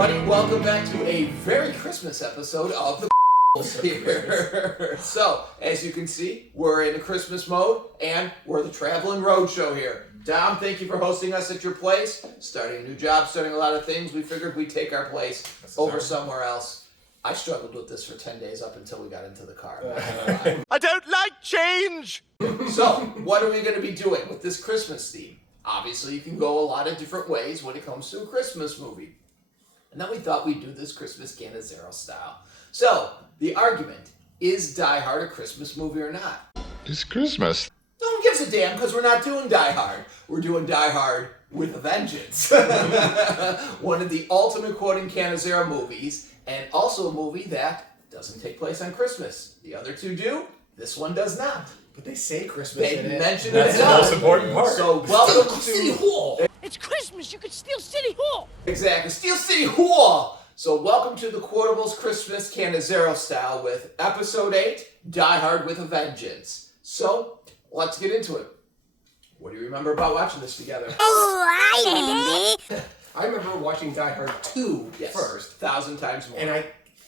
everybody. Welcome back to a very Christmas episode of the here. So, as you can see, we're in a Christmas mode, and we're the Traveling Roadshow here. Dom, thank you for hosting us at your place. Starting a new job, starting a lot of things. We figured we'd take our place over somewhere else. I struggled with this for 10 days up until we got into the car. I don't like change! So, what are we going to be doing with this Christmas theme? Obviously, you can go a lot of different ways when it comes to a Christmas movie. And then we thought we'd do this Christmas Canna-Zero style. So, the argument, is Die Hard a Christmas movie or not? It's Christmas. No one gives a damn because we're not doing Die Hard. We're doing Die Hard with a Vengeance. One of the ultimate quoting Canna-Zero movies, and also a movie that doesn't take place on Christmas. The other two do, this one does not. But they say Christmas in it. They mention That's it. the most important part. So welcome to City Hall. It's Christmas. You could steal City Hall. Exactly, Steel City Hall. So welcome to the Quotables Christmas Canna-Zero style with Episode 8, Die Hard with a Vengeance. So let's get into it. What do you remember about watching this together? I remember watching Die Hard 2 first. 1,000 times more. And I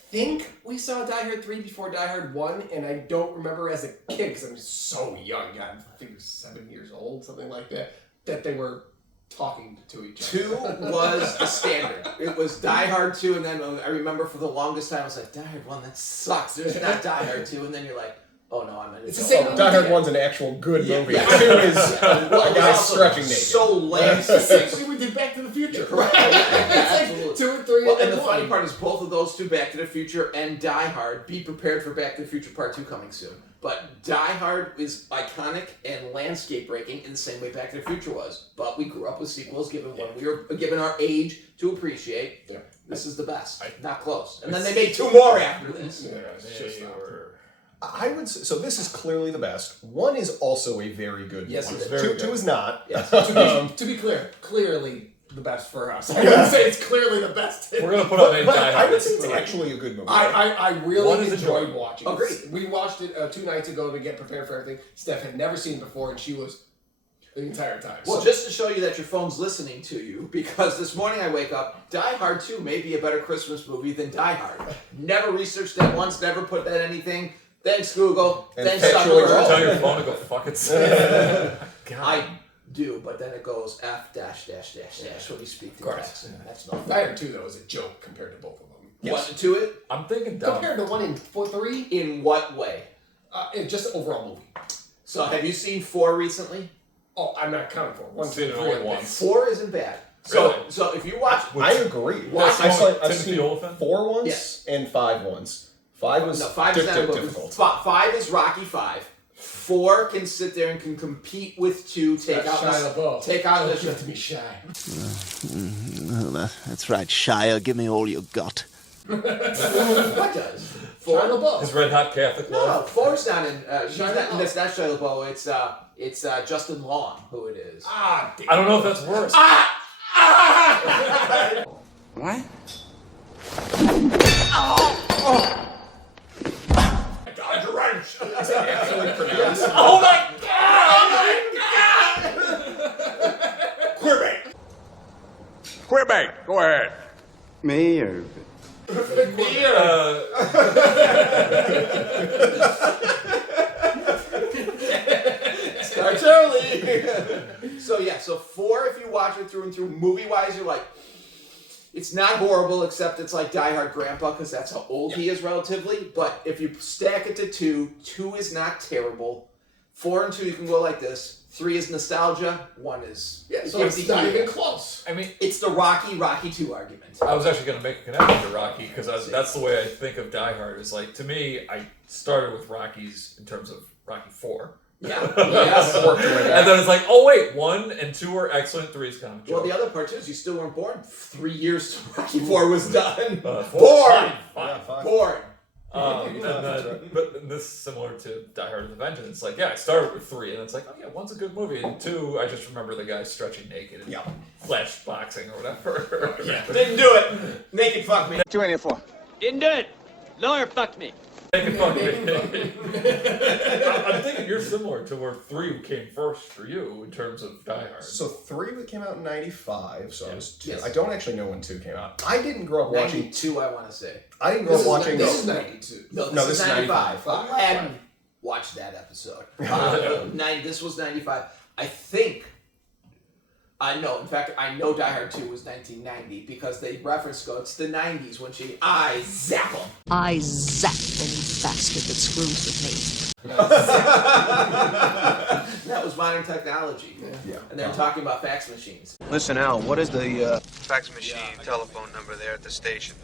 think we saw Die Hard 3 before Die Hard 1, and I don't remember as a kid, because I was so young, God, I think I was 7 years old, something like that, that they were talking to each other. 2 was the standard. It was Die Hard 2, and then I remember for the longest time I was like, Die Hard 1, that sucks. There's not Die Hard 2, and then you're like, oh no, I'm in it. It's the same movie. Die Hard 1's an actual good movie. Yeah. 2 is a guy stretching naked. So lame. Essentially, we did Back to the Future. Correct. Absolutely. 2 and 3 Well, and and the then funny 1. part is both of those two, Back to the Future and Die Hard, be prepared for Back to the Future Part 2 coming soon. But Die Hard is iconic and landscape breaking in the same way Back to the Future was. But we grew up with sequels given when we were given our age to appreciate. Yeah. This is the best. Not close. And then they made 2 more after this. Yeah, it's just not. I would say, so this is clearly the best. 1 is also a very good movie. Yes, it is. Very good. 2 is not. Yes. To be clear, clearly the best for us. I wouldn't say it's clearly the best. We're gonna put on a But Die I Hard. would say it's actually a good movie. I One really is enjoyed enjoyable. watching it. Agreed. We watched it 2 nights ago to get prepared for everything. Steph had never seen it before, and she was the entire time. Well, So- just to show you that your phone's listening to you, because this morning I wake up, Die Hard 2 may be a better Christmas movie than Die Hard. Never researched that once, never put that anything. Thanks, Google. And Thanks, factually Zuckerberg. Tell your phone to go fuck itself. God. I do, but then it goes F dash dash dash dash when you speak to text. And that's not Die Hard 2, though, is a joke compared to both of them. What to it? I'm thinking dumb. Compared to 1 and 3, In what way? just overall movie. So have you seen 4 recently? Oh, I'm not counting for 1, 2, Seen it 3. only once. 4 isn't bad. So Really? so if you watch I agree. Well, I've Timothy seen Olyphant? 4 once Yes. and 5 once. 5 was 5 is not a movie. difficult. 5 is Rocky 5. 4 can sit there and can compete with 2, take That's out Shia LaBeouf. take out Don't you the have to be shy. That's right, Shia. Give me all you got. what does? 4 Shia LaBeouf. His Red Hot Catholic No, love. 4's not in. That's Shia LaBeouf. not Shia LaBeouf. It's Justin Long who it is. Ah, damn. I don't know if that's worse. What? Dodge a wrench. Is that actually pronounced? Oh my god! Quebec. Quebec, go ahead. Me or... Starts early. So 4, if you watch it through and through, movie-wise, you're like, it's not horrible, except it's like Die Hard Grandpa, because that's how old he is relatively. But if you stack it to 2 is not terrible. 4 and 2, you can go like this. 3 is nostalgia. 1 is... Yeah, so gives it's the not heel. even close. I mean, It's the Rocky 2 argument. I was actually gonna make a connection to Rocky because that's the way I think of Die Hard. Is like, to me, I started with Rockies in terms of Rocky 4. Yeah. Yes. And then it's like, oh wait, 1 and 2 are excellent, 3 is kind of a joke. Well, the other part too is you still weren't born. 3 years till Rocky 4 was done. 4, Born. fine. Born. And then, but this is similar to Die Hard with a Vengeance. It's like, yeah, I started with 3, and it's like, oh yeah, 1's a good movie, and 2, I just remember the guy stretching naked and flash boxing or whatever. Yeah. Didn't do it. Naked fuck me. Didn't do it. Lawyer fucked me. Make it fun. I'm thinking you're similar to where 3 came first for you in terms of Die Hard. So 3 came out in 95, so I was 2. Yes. I don't actually know when 2 came out. I didn't grow up watching... 92, I want to say. I didn't grow up watching... This is 92. No, this is 95. Aladdin watched that episode. This was 95. I think... I know. In fact, I know Die Hard 2 was 1990 because they reference go, it's the 90s when I zap them. I zap any bastard that screws with me. That was modern technology. Yeah. And they're talking about fax machines. Listen, Al, what is the fax machine telephone number there at the station?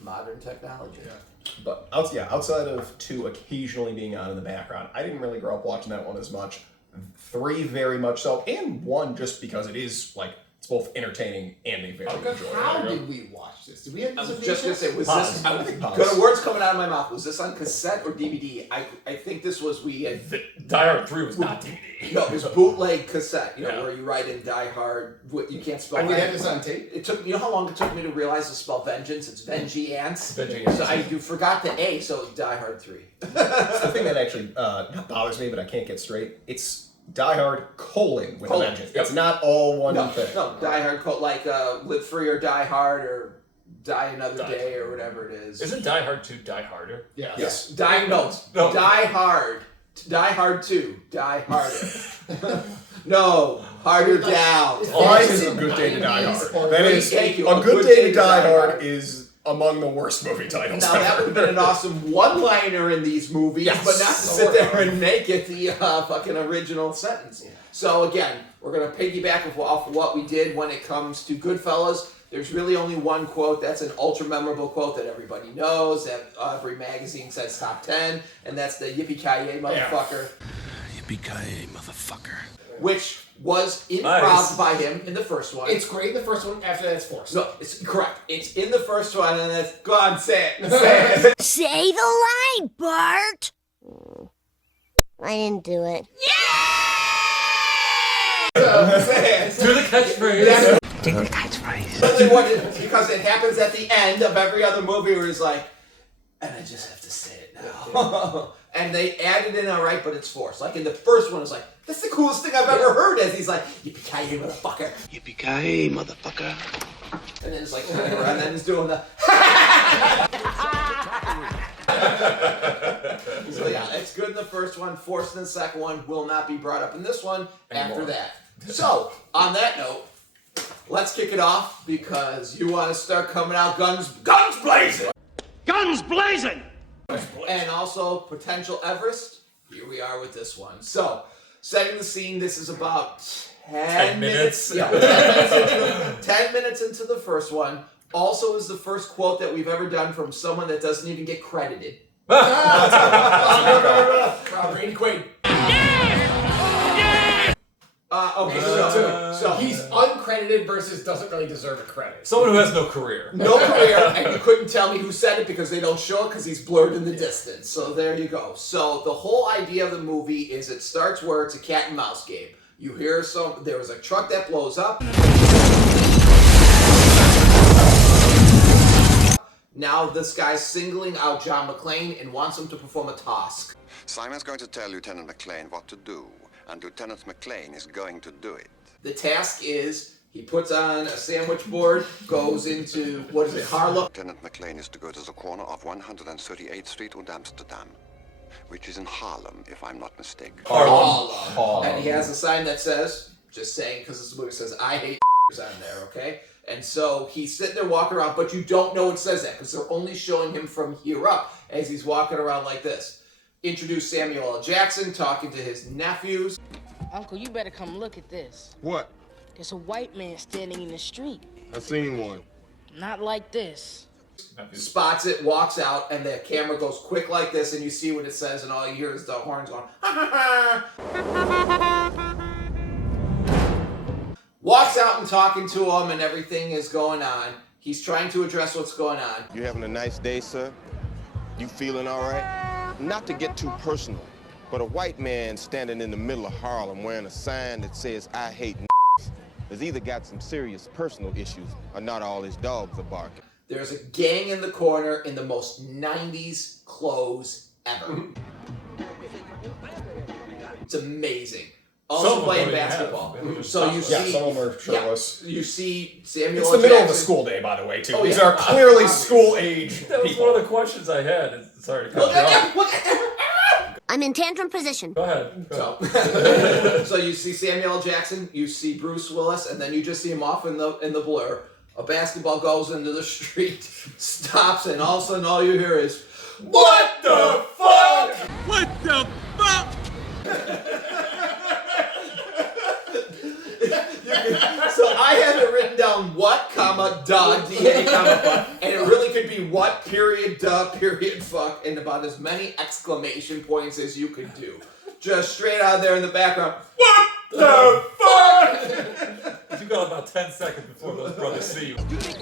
Modern technology. But outside of 2 occasionally being on in the background, I didn't really grow up watching that one as much. 3 very much so, and 1 just because it is like it's both entertaining and a very enjoyable. How did we watch this? Did we have I this was just gonna say, was Pause. this? I think pause. Good words coming out of my mouth. Was this on cassette or DVD? I think this was Die Hard 3 was not DVD. No, it was bootleg cassette. You know, Yeah. where you write in Die Hard. You can't spell. And we had this on tape? It took. You know how long it took me to realize to spell vengeance? It's Vengeance. Vengeance. So you forgot the A, so Die Hard 3. The thing that actually not bothers me, but I can't get straight, it's Die Hard : with a vengeance. Yep. It's not all one No, thing. no, Die Hard, like Live Free or Die Hard or Die Another Day or whatever it is. Isn't Die Hard 2 Die Harder? Yes. Yes. No. Die Hard. Die Hard 2. Die Harder. No, Harder Down. Mine is A Good Day to Die Hard. That is, Thank you. A Good Day to Die Hard is among the worst movie titles Now that would have been an awesome one-liner in these movies, Yes. but not to sit there and make it the fucking original sentence. So again, we're gonna piggyback off of what we did when it comes to Goodfellas. There's really only one quote. That's an ultra memorable quote that everybody knows. That every magazine says top 10, and that's the "Yippee-ki-yay, motherfucker," Yippee-ki-yay, motherfucker. which was improv Nice. by him in the first one. It's great in the first one, after that it's forced. No, it's correct. It's in the first one, and it's go on, say it. Say it. Say the line, Bart! I didn't do it. Say it. Do the catchphrase. Because it happens at the end of every other movie where he's like, and I just have to say it now. And they added in all right, but it's forced. Like in the first one, it's like, that's the coolest thing I've ever heard. As he's like, yippee-ki-yay, motherfucker. Yippee-ki-yay, motherfucker. And then it's like, and then he's doing the. So yeah, it's good in the first one, forced in the second one, will not be brought up in this one after that. So, on that note, let's kick it off because you want to start coming out guns blazing! Guns blazing! And also, potential Everest, here we are with this one. So, setting the scene, this is about 10 minutes. Yeah, 10 minutes into the first one. Also is the first quote that we've ever done from someone that doesn't even get credited. Randy Quaid. Okay, so He's uncredited versus doesn't really deserve a credit. Someone who has no career. no career, and you couldn't tell me who said it because they don't show it because he's blurred in the distance. So there you go. So the whole idea of the movie is it starts where it's a cat and mouse game. You hear there was a truck that blows up. Now this guy's singling out John McClane and wants him to perform a task. Simon's going to tell Lieutenant McClane what to do, and Lieutenant McClane is going to do it. The task is he puts on a sandwich board, goes into, what is it, Harlem? Lieutenant McClane is to go to the corner of 138th Street and Amsterdam, which is in Harlem, if I'm not mistaken. Harlem. And he has a sign that says, just saying because this movie says, I hate on there, okay? And so he's sitting there walking around, but you don't know it says that because they're only showing him from here up as he's walking around like this. Introduce Samuel L. Jackson talking to his nephews. Uncle, you better come look at this. What? There's a white man standing in the street. I seen one. Not like this. Spots it, walks out, and the camera goes quick like this, and you see what it says, and all you hear is the horns going, ha ha ha. Walks out and talking to him, and everything is going on. He's trying to address what's going on. You having a nice day, sir? You feeling all right? Not to get too personal, but a white man standing in the middle of Harlem wearing a sign that says, I hate has either got some serious personal issues or not all his dogs are barking. there's a gang in the corner in the most 90s clothes ever. It's amazing. Also playing basketball. So you see, some of them are shirtless. you see Samuel It's L. the middle of Jackson. the school day, by the way, too. Oh, These yeah. are clearly school age That was people. one of the questions I had. Sorry to cut Look you at off. him! Look at him! I'm in tantrum position. Go ahead. So you see Samuel L. Jackson, you see Bruce Willis, and then you just see him off in the blur. A basketball goes into the street, stops, and all of a sudden all you hear is, "What the fuck?" What the fuck? So I have it written down what, comma, duh, D-A, comma, fuck, and it really could be what, period, duh, period, fuck, and about as many exclamation points as you could do. Just straight out there in the background, what the fuck? You got about 10 seconds before those brothers see you.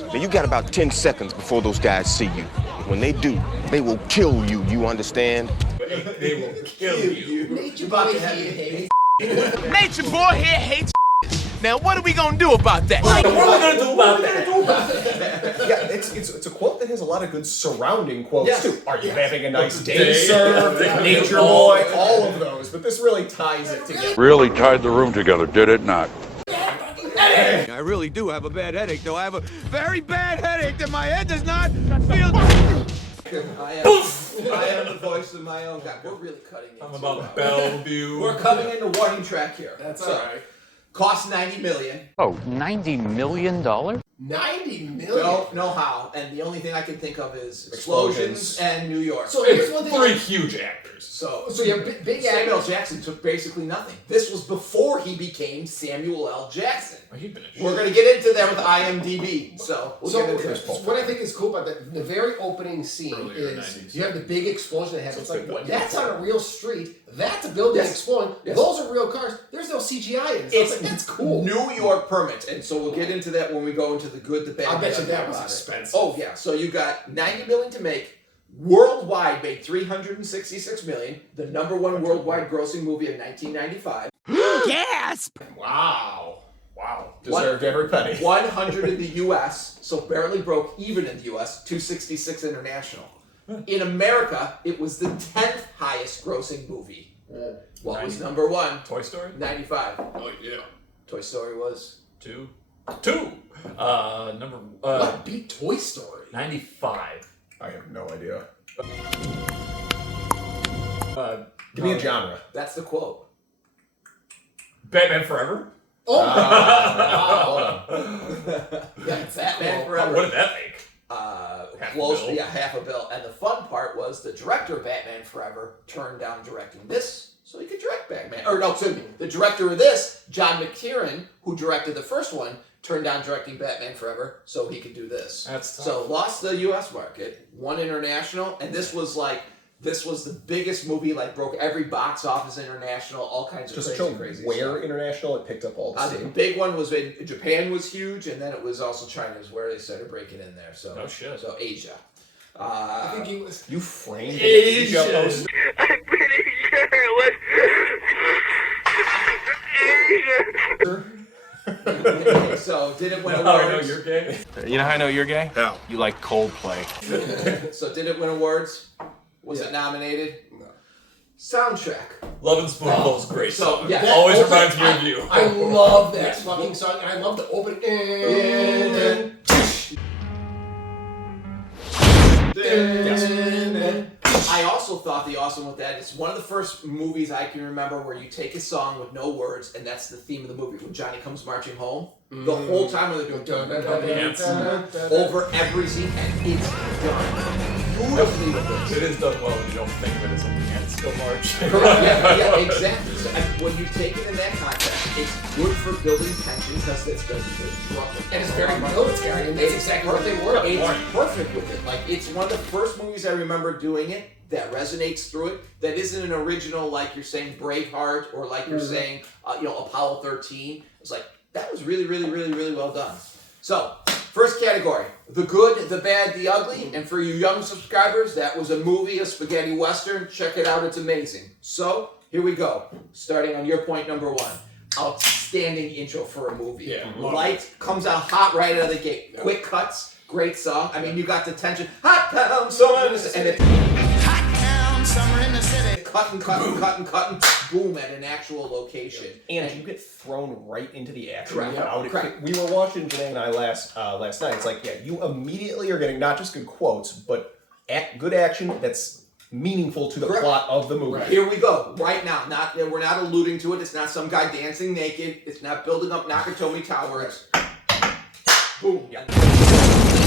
Now you got about 10 seconds before those guys see you. When they do, they will kill you, you understand? They will kill you. Nature boy here hates. Nature boy here hates. Now what are we gonna do about that? What are we gonna do about that? Yeah, it's a quote that has a lot of good surrounding quotes, Yes. too. Are you Yes. having a nice day, Day. sir? Nature boy, all of those. But this really ties it together. Really tied the room together, did it not? I really do have a bad headache, though. I have a very bad headache that my head does not feel. I am the voice of my own God. We're really cutting into I'm about Bellevue. We're coming into warning track here. That's So, alright. Cost $90 million. Oh, $90 million? 90 million. Don't know how, and the only thing I can think of is explosions and New York. So here's one thing. Three huge actors. So you have big Samuel L. actors. Jackson took basically nothing. This was before he became Samuel L. Jackson. He'd been a We're going to get into that with IMDb. So we'll So get into this. what I think is cool about the very opening scene Earlier is 90s. you have the big explosion that happens. So It's it's like, good. that's on a real street. That's a building Yes. exploding. Yes. Those are real cars. There's no CGI in it. So it's like, that's cool. New York permit, and so we'll get into that when we go into the good, the bad. I bet the you that ugly was about it. expensive. Oh yeah, so you got $90 million to make. Worldwide made $366 million, the number one worldwide grossing movie of 1995. Gasp! Wow. Deserved every penny. 100 in the U.S., so barely broke even in the U.S. 266 international. In America, it was the 10th highest grossing movie. What was number one? Toy Story? 95. Oh yeah. Toy Story was Two. Number What beat Toy Story? 95. I have no idea. Give me a genre. That's the quote. Batman Forever? Oh, Yeah, Batman Oh, Forever. what did that make? Half a bill. Yeah, half a bill. And the fun part was the director of Batman Forever turned down directing this so he could direct Batman. Or no, excuse me. The director of this, John McTiernan, who directed the first one, turned down directing Batman Forever so he could do this. That's tough. So lost the U.S. market, won international, and this was the biggest movie, like broke every box office international, all kinds of Just to crazy, show crazy where stuff. international, it picked up all the The same. big one was in Japan was huge, and then it was also China is where they started breaking in there. So Oh, shit. So Asia. I think he was. You framed an Asian. Asia poster. I'm pretty sure it was So did it win Now I know awards? you're gay. You know how I know you're gay? How? You like Coldplay. So did it win awards? Was it nominated? No. Soundtrack. Love and Spoonful's great So, song. yeah. Always That reminds me opening- of you. I love that fucking song, and I love the opening. I also thought the awesome with that, it's one of the first movies I can remember where you take a song with no words and that's the theme of the movie. When Johnny comes marching home, the whole time when they're doing over every scene, and it's done beautifully with this. It is done well when you don't think of it as a dance still march. Correct. Yeah, exactly. So, and when you take it in that context, it's good for building tension because this doesn't disrupt it. And it's very military, and that's exactly what they were. It's perfect with it. Like, it's one of the first movies I remember doing it that resonates through it. That isn't an original, like you're saying Braveheart or like you're saying, Apollo 13. It's like that was really, really, really, really well done. So, first category: the good, the bad, the ugly. And for you young subscribers, that was a movie, a spaghetti western. Check it out; it's amazing. So here we go. Starting on your point number one. outstanding intro for a movie. Yeah. Light comes out hot right out of the gate. Quick cuts, great song. I mean, you got the tension. Hot town, summer in the city. And it, hot town, summer in the city. Cutting, boom, at an actual location. And you get thrown right into the action Correct. without it. Correct. We were watching Janae and I last night. It's like, yeah, you immediately are getting not just good quotes, but good action that's meaningful to the Correct. plot of the movie. Here we go, right now. We're not alluding to it. It's not some guy dancing naked. It's not building up Nakatomi Tower. It's boom. Yeah.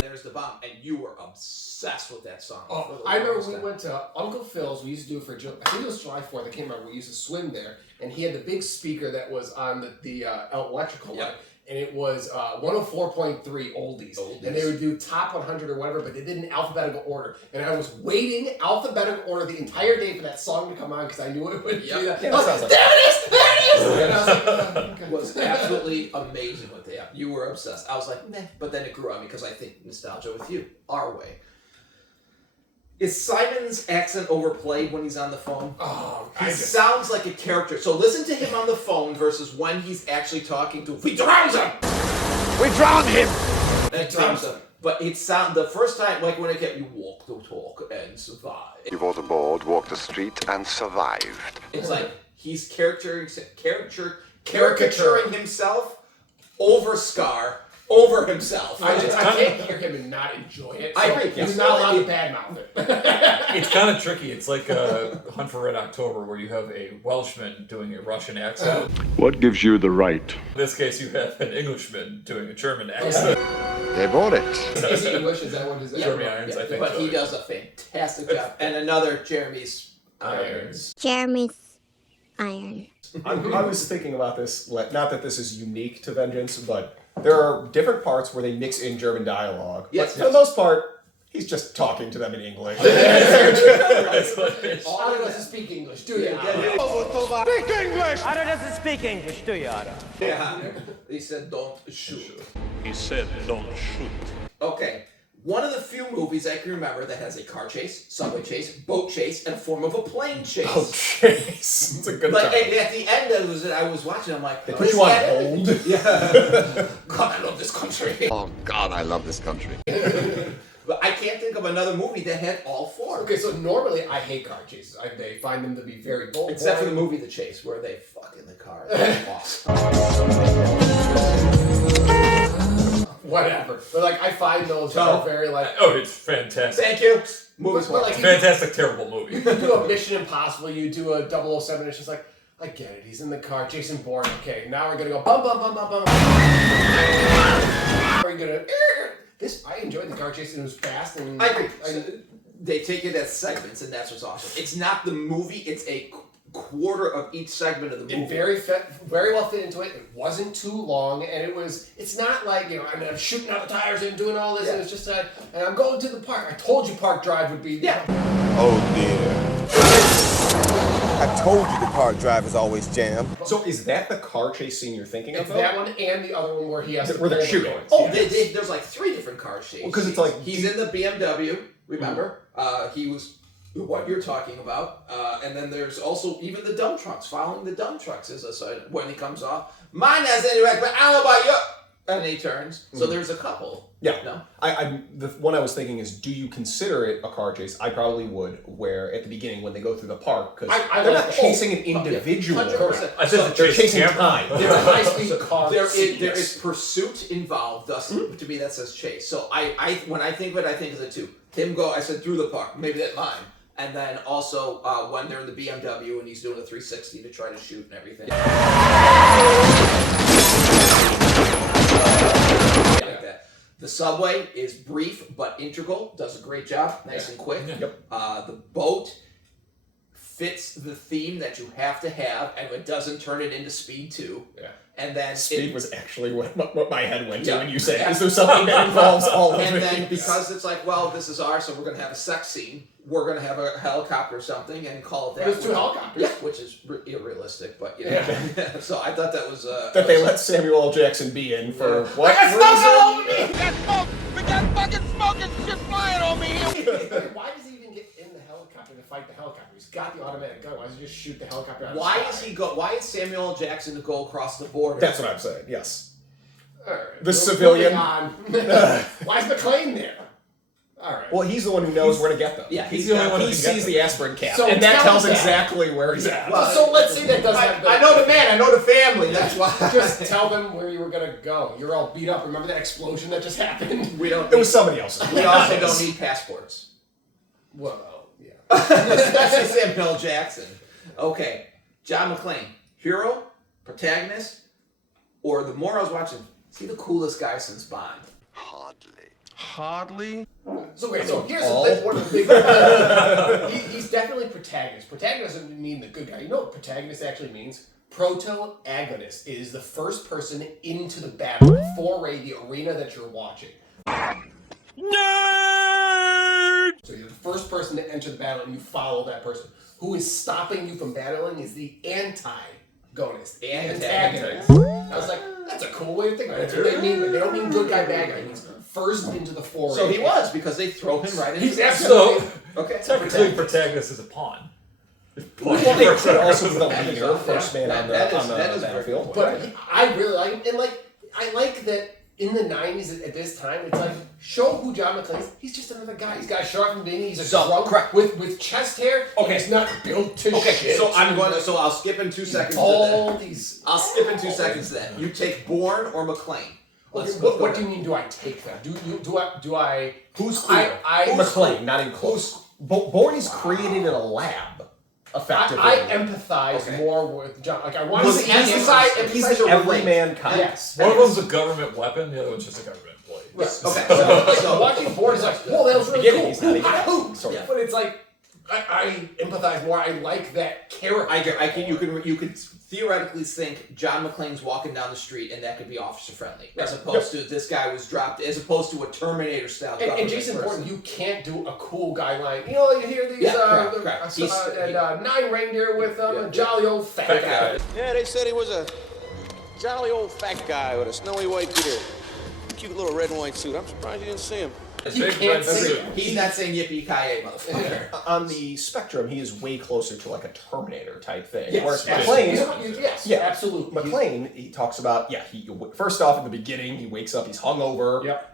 There's the bomb, and you were obsessed with that song. Oh, I remember we went to Uncle Phil's. We used to do it for I think it was July 4th. I can't remember. We used to swim there, and he had the big speaker that was on the electrical light. And it was 104.3 oldies. And they would do top 100 or whatever, but they did in alphabetical order. And I was waiting alphabetical order the entire day for that song to come on because I knew it would do that. Yeah, I was like, there it is! There it is! And I was like, oh, okay. It was absolutely amazing with that. You were obsessed. I was like, meh. But then it grew on me because I think nostalgia with you, our way. Is Simon's accent overplayed when he's on the phone? Oh, he sounds like a character. So listen to him on the phone versus when he's actually talking to. We drowned him. We drowned him. And drowns him. But it sound the first time, like when it kept you walk the talk and survive. You walked aboard, walked the street, and survived. It's like he's caricaturing himself over Scar. Over himself. I can't hear him and not enjoy it. So I agree. He's not allowed to badmouth it. It's kind of tricky. It's like Hunt for Red October, where you have a Welshman doing a Russian accent. What gives you the right? In this case, you have an Englishman doing a German accent. They bought it. Is he English? Is that what his Jeremy Irons, I think. But so. he does a fantastic job. And another Jeremy's Irons. Jeremy's iron. I was thinking about this, not that this is unique to Vengeance, but there are different parts where they mix in German dialogue. Yes. But for the most part, he's just talking to them in English. All I do is speak English, do you? Speak English. Otto doesn't speak English, do you, Otto? Yeah. He said, don't shoot. He said, don't shoot. Okay. One of the few movies I can remember that has a car chase, subway chase, boat chase, and a form of a plane chase. Oh, chase. It's a good Like, time. at the end, I was watching, I'm like, They put you on hold. Yeah. God, I love this country. Oh, God, I love this country. But I can't think of another movie that had all four. Okay, so normally I hate car chases. They find them to be very bold. Except for the movie The Chase, where they fuck in the car. That's awesome. Whatever. But like, I find those are very like... Oh, it's fantastic. Thank you. Movie's But, like, Fantastic, terrible movie. You do a Mission Impossible, you do a 007, it's just like, I get it, he's in the car, Jason Bourne, okay, now we're gonna go bum bum bum bum bum. We're gonna... This, I enjoyed the car chase and it was fast and... I agree. They take it as segments, and that's what's awesome. It's not the movie, it's a quarter of each segment of the movie. It very well fit into it. It wasn't too long, and it's not like, I'm shooting out the tires and doing all this, and it's just and I'm going to the park. I told you Park Drive would be... Yeah. Oh, dear. I told you the park drive is always jammed. So is that the car chase scene you're thinking It's of? that one and the other one where he has to... Where they're shooting. Oh, there's like 3 different car chases. Because it's like... He's in the BMW, remember? He was... What you're talking about, and then there's also even the dump trucks. Following the dump trucks is a side when he comes off. Mine has any wreck, but I don't know about you. And he turns. So there's a couple. Yeah. No. The one I was thinking is, do you consider it a car chase? I probably would. Where at the beginning when they go through the park, because they're not chasing an individual. 100%. I said They're chasing time. There's a high-speed car. There is pursuit involved. Thus, to me, that says chase. So I when I think of it, I think of the 2. Him go. I said through the park. Maybe that's mine. And then also when they're in the BMW and he's doing a 360 to try to shoot and everything. Like that. The subway is brief but integral. Does a great job. Nice and quick. Yep. The boat fits the theme that you have to have, and it doesn't turn it into Speed 2. Yeah. And then Speed was actually what my head went to Yeah. when you said, is there something that involves all of it? And then because it's like, well, this is ours, so we're going to have a sex scene. We're going to have a helicopter or something and call it that. There's 2 helicopters. Yeah, which is irrealistic, but you know. So I thought that was... that they let Samuel L. Jackson be in for what I got reason? smoke all over me! We got smoke! We got fucking smoke and shit flying on me here! Why does he even get in the helicopter to fight the helicopter? He's got the automatic gun. Why doesn't he just shoot the helicopter out Why of the is sky? Why is Samuel L. Jackson to go across the border? That's what I'm saying. Yes. All right, The civilian. Why is McClane there? All right. Well, he's the one who knows where to get them. Yeah, he's the only one who sees the aspirin cap, So and that tell tells us that. exactly where he's at. Well, so let's say that doesn't happen. I know the man. I know the family. That's why. Just tell them where you were gonna go. You're all beat up. Remember that explosion that just happened? We don't. It was somebody else. We also don't need passports. Well, yeah. Especially Samuel L. Jackson. Okay, John McClane, hero, protagonist, or the more I was watching, is he the coolest guy since Bond? Hardly. So wait, so here's one of the big. He's definitely protagonist. Protagonist doesn't mean the good guy. You know what protagonist actually means? Proto-agonist is the first person into the battle, foray the arena that you're watching. Nerd! So you're the first person to enter the battle, and you follow that person. Who is stopping you from battling is the antagonist. Antagonist. I was like, that's a cool way to think about it. That's what they mean. They don't mean good guy, bad guy. It means first into the foray. So he was, because they throw him right into He's the absolutely. Okay. Technically, protagonist is a pawn. Well, they could also be the leader, first man on the that is battlefield. But I really like him, and like I like that in the '90s at this time. It's like show who John McClane is. He's just another guy. He's got a sharp and beanie. He's a drunk with chest hair. Okay, he's not built to shit. So I'm going to. So I'll skip in 2 seconds. All these. I'll skip in 2 seconds. Then you take Bourne or McClane. What do you mean? Do I take them? Do I? Who's clear? McClane, not even close. Bourne is created in a lab. Effectively, I empathize more with John. Like I want to He's emphasize everyman kind. Yes. One of them's a government weapon, the other one's just a government employee. Right. Okay. So watching Bourne is like, whoa, that was really cool. He's not even But it's like I empathize more. I like that character. You could theoretically think John McClane's walking down the street and that could be officer friendly, as opposed to this guy was dropped, as opposed to a Terminator style. And Jason Bourne, you can't do a cool guy line. You know, you hear these and 9 reindeer with a jolly old fat guy. Yeah, they said he was a jolly old fat guy with a snowy white beard. Cute little red and white suit. I'm surprised you didn't see him. He's not saying yippee-ki-yay, motherfucker. On the spectrum, he is way closer to like a Terminator type thing. Yes, Whereas McClane, absolutely. McClane, he talks about, first off, in the beginning, he wakes up, he's hungover. Yep.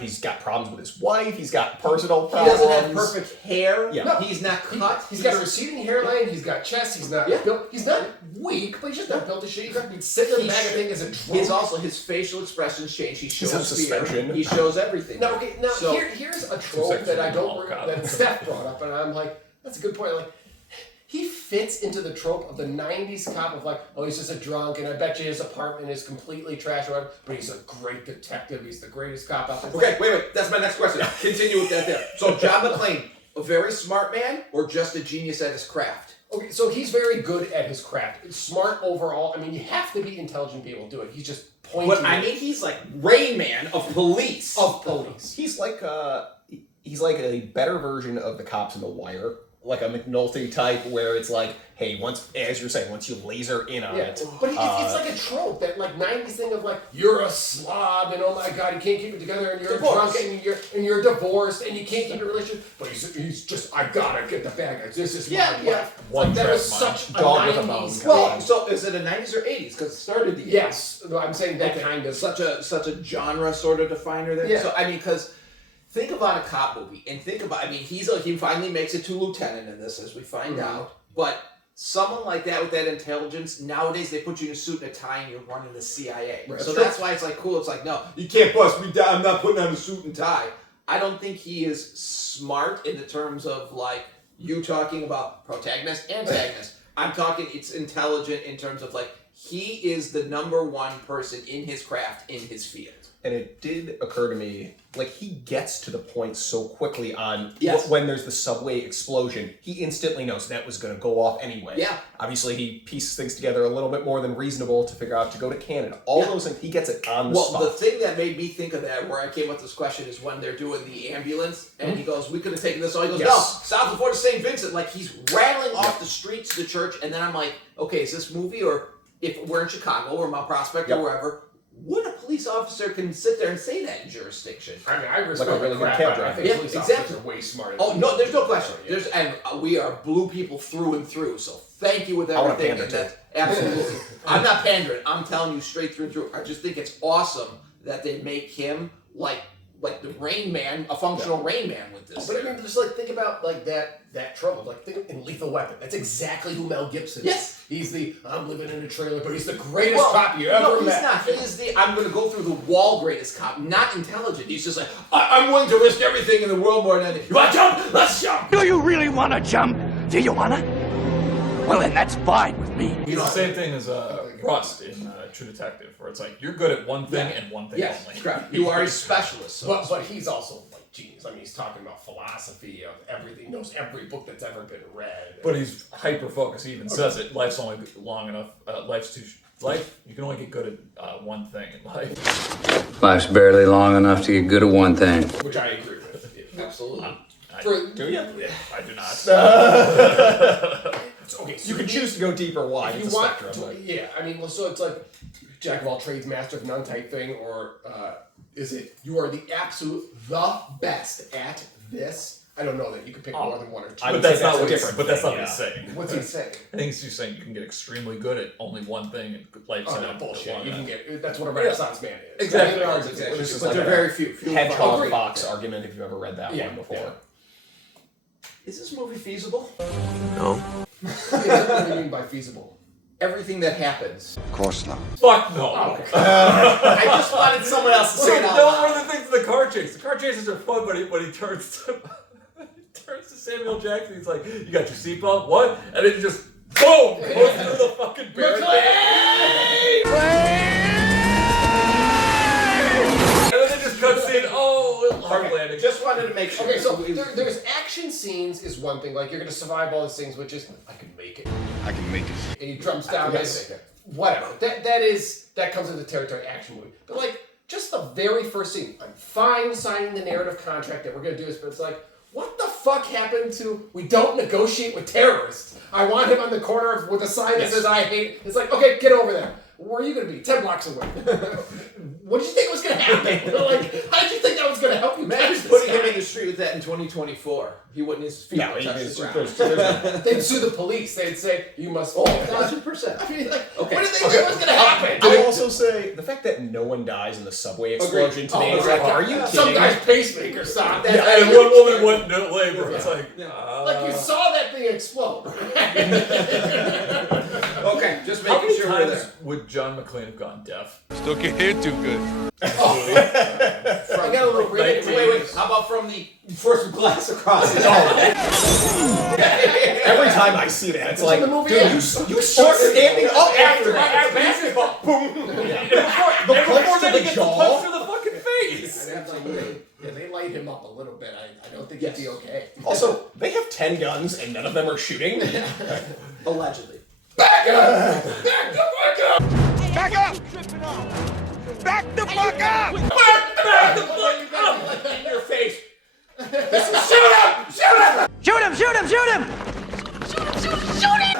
He's got problems with his wife. He's got personal problems. He doesn't have perfect hair. Yeah. No, he's not cut. He's got a receding hairline. He's got chest. He's not built. He's not weak, but he's just not built to shit. He's not sitting in the bag of thing as a drunk. His facial expressions change. He shows He's suspension. fear. He shows everything. Now, here's a trope that I don't that Steph brought up, and I'm like, that's a good point. Like, he fits into the trope of the '90s cop of like, oh, he's just a drunk, and I bet you his apartment is completely trash around, but he's a great detective. He's the greatest cop out there. Okay, wait. That's my next question. Continue with that there. So, John McClane, a very smart man or just a genius at his craft? Okay, so he's very good at his craft. Smart overall. I mean, you have to be intelligent to be able to do it. He's just pointing. But I mean, he's like Rain Man of police. He's like a better version of the cops in The Wire. Like a McNulty type, where it's like, hey, once you laser in on it. But it's like a trope, that like '90s thing of like, you're a slob and oh my god, you can't keep it together, and you're drunk and you're divorced and you can't keep your relationship. But he's just, I gotta get the bad guys. This is my life. One that was such a '90s. Well, so is it a '90s or '80s? Because it started the '80s. Yes, I'm saying that kind of such a genre sort of definer there. Yeah. So I mean, because. Think about a cop movie, and think about, he finally makes it to lieutenant in this, as we find out, but someone like that with that intelligence, nowadays they put you in a suit and a tie and you're running the CIA. Right. So that's why it's like cool, it's like, no, you can't bust me down, I'm not putting on a suit and tie. I don't think he is smart in the terms of like, you talking about protagonist, antagonist. I'm talking, it's intelligent in terms of like, he is the number one person in his craft, in his field. And it did occur to me, like, he gets to the point so quickly on when there's the subway explosion. He instantly knows that was going to go off anyway. Yeah. Obviously, he pieces things together a little bit more than reasonable to figure out to go to Canada. All those things, he gets it on the spot. Well, the thing that made me think of that, where I came up with this question, is when they're doing the ambulance, and he goes, we could have taken this all. He goes, no, south before to St. Vincent. Like, he's rattling off the streets to the church, and then I'm like, okay, is this movie, or if we're in Chicago or Mount Prospect or wherever, what a police officer can sit there and say that in jurisdiction. I mean, I respect Like a really the crap good cab out of it. I driver. think Yeah, police exactly. officers are way smarter. Oh than no, there's no people. question. Yeah. There's and we are blue people through and through. So thank you with I wanna everything. pander And that, absolutely. I'm not pandering. I'm telling you straight through and through. I just think it's awesome that they make him like the Rain Man, a functional Rain Man with this. But I mean, just like think about like that trouble. Like think in Lethal Weapon. That's exactly who Mel Gibson is. Yes. He's the I'm living in a trailer, but he's the greatest cop you ever no, he's met. not. He is the I'm going to go through the wall greatest cop. Not intelligent. He's just like I'm willing to risk everything in the world more than anything. You want to jump? Let's jump. Do you really want to jump? Do you want to? Well, then that's fine with me. It's the same thing as Rust in True Detective, where it's like you're good at one thing and one thing Yes, only. correct. You are a specialist. So But he's also like genius. I mean, he's talking about philosophy of everything. Knows every book that's ever been read. But he's hyper focused. He even says it. Life's only long enough. Life's too. Life. You can only get good at one thing in life. Life's barely long enough to get good at one thing. Which I agree with. Yeah, absolutely. Do you? I do not. Okay, so You can choose to go deep or wide. if It's you a want spectrum. to, yeah, I mean, well, so it's like jack of all trades, master of none type thing, or is it you are the absolute the best at this? I don't know that you could pick more than one or two. But that's not what he's different But that's not thing, what he's saying. What's he saying? I think he's just saying you can get extremely good at only one thing, and life's Oh, in no, a bullshit. one- You can get that's what a Renaissance man is. Exactly. There are Exactly. This is But like they're a very few. Hedgehog Agreed. fox argument, if you've ever read that Yeah, one before. yeah. Is this movie feasible? No. What do you mean by feasible? Everything that happens. Of course not. Fuck no. I just wanted someone else to say it out No, loud. one of the things in the car chase. The car chases are fun, but he turns to turns to Samuel Jackson. He's like, "You got your seatbelt? What?" And it just boom goes through the fucking barricade. And then it just cuts in. Oh, hard landing. Just wanted to make sure. Okay, so there's action scenes is one thing. Like you're gonna survive all these things, which is I can make it. I can make it. And he jumps down. Yes. And whatever. That comes into the territory of action movie. But like just the very first scene, I'm fine signing the narrative contract that we're gonna do this, but it's like, what the fuck happened to we don't negotiate with terrorists? I want him on the corner with a sign that says I hate. It's like, okay, get over there. Where are you going to be? 10 blocks away. What did you think was going to happen? Like, how did you think that was going to help you? Imagine putting him in the street with that in 2024. He wouldn't his feet No, would touch he's- the ground. They'd sue the police. They'd say, you must... 1,000%. I mean, like, Okay. what did they think was going to happen? I'll also say the fact that no one dies in the subway explosion today is like, are you kidding? Some guy's pacemaker stopped. Yeah, and one woman went into labor. It's like, Like, you saw that thing explode. Okay, just how making many sure we're times there. would John McClane have gone deaf? Still can't hear too good. I got a little Wait. How about from the first glass across his Every time I see that, it's like, in the movie, dude, yeah. you start standing up after that. basketball. Boom. The punch to the jaw. to the fucking face. They light him up a little bit. I don't think he'd be okay. Also, they have 10 guns and none of them are shooting. Allegedly. Back up! Back the fuck up! Back up! Back the fuck up! Back the fuck up. In your face. Shoot him! Shoot him! Shoot him! Shoot him! Shoot him!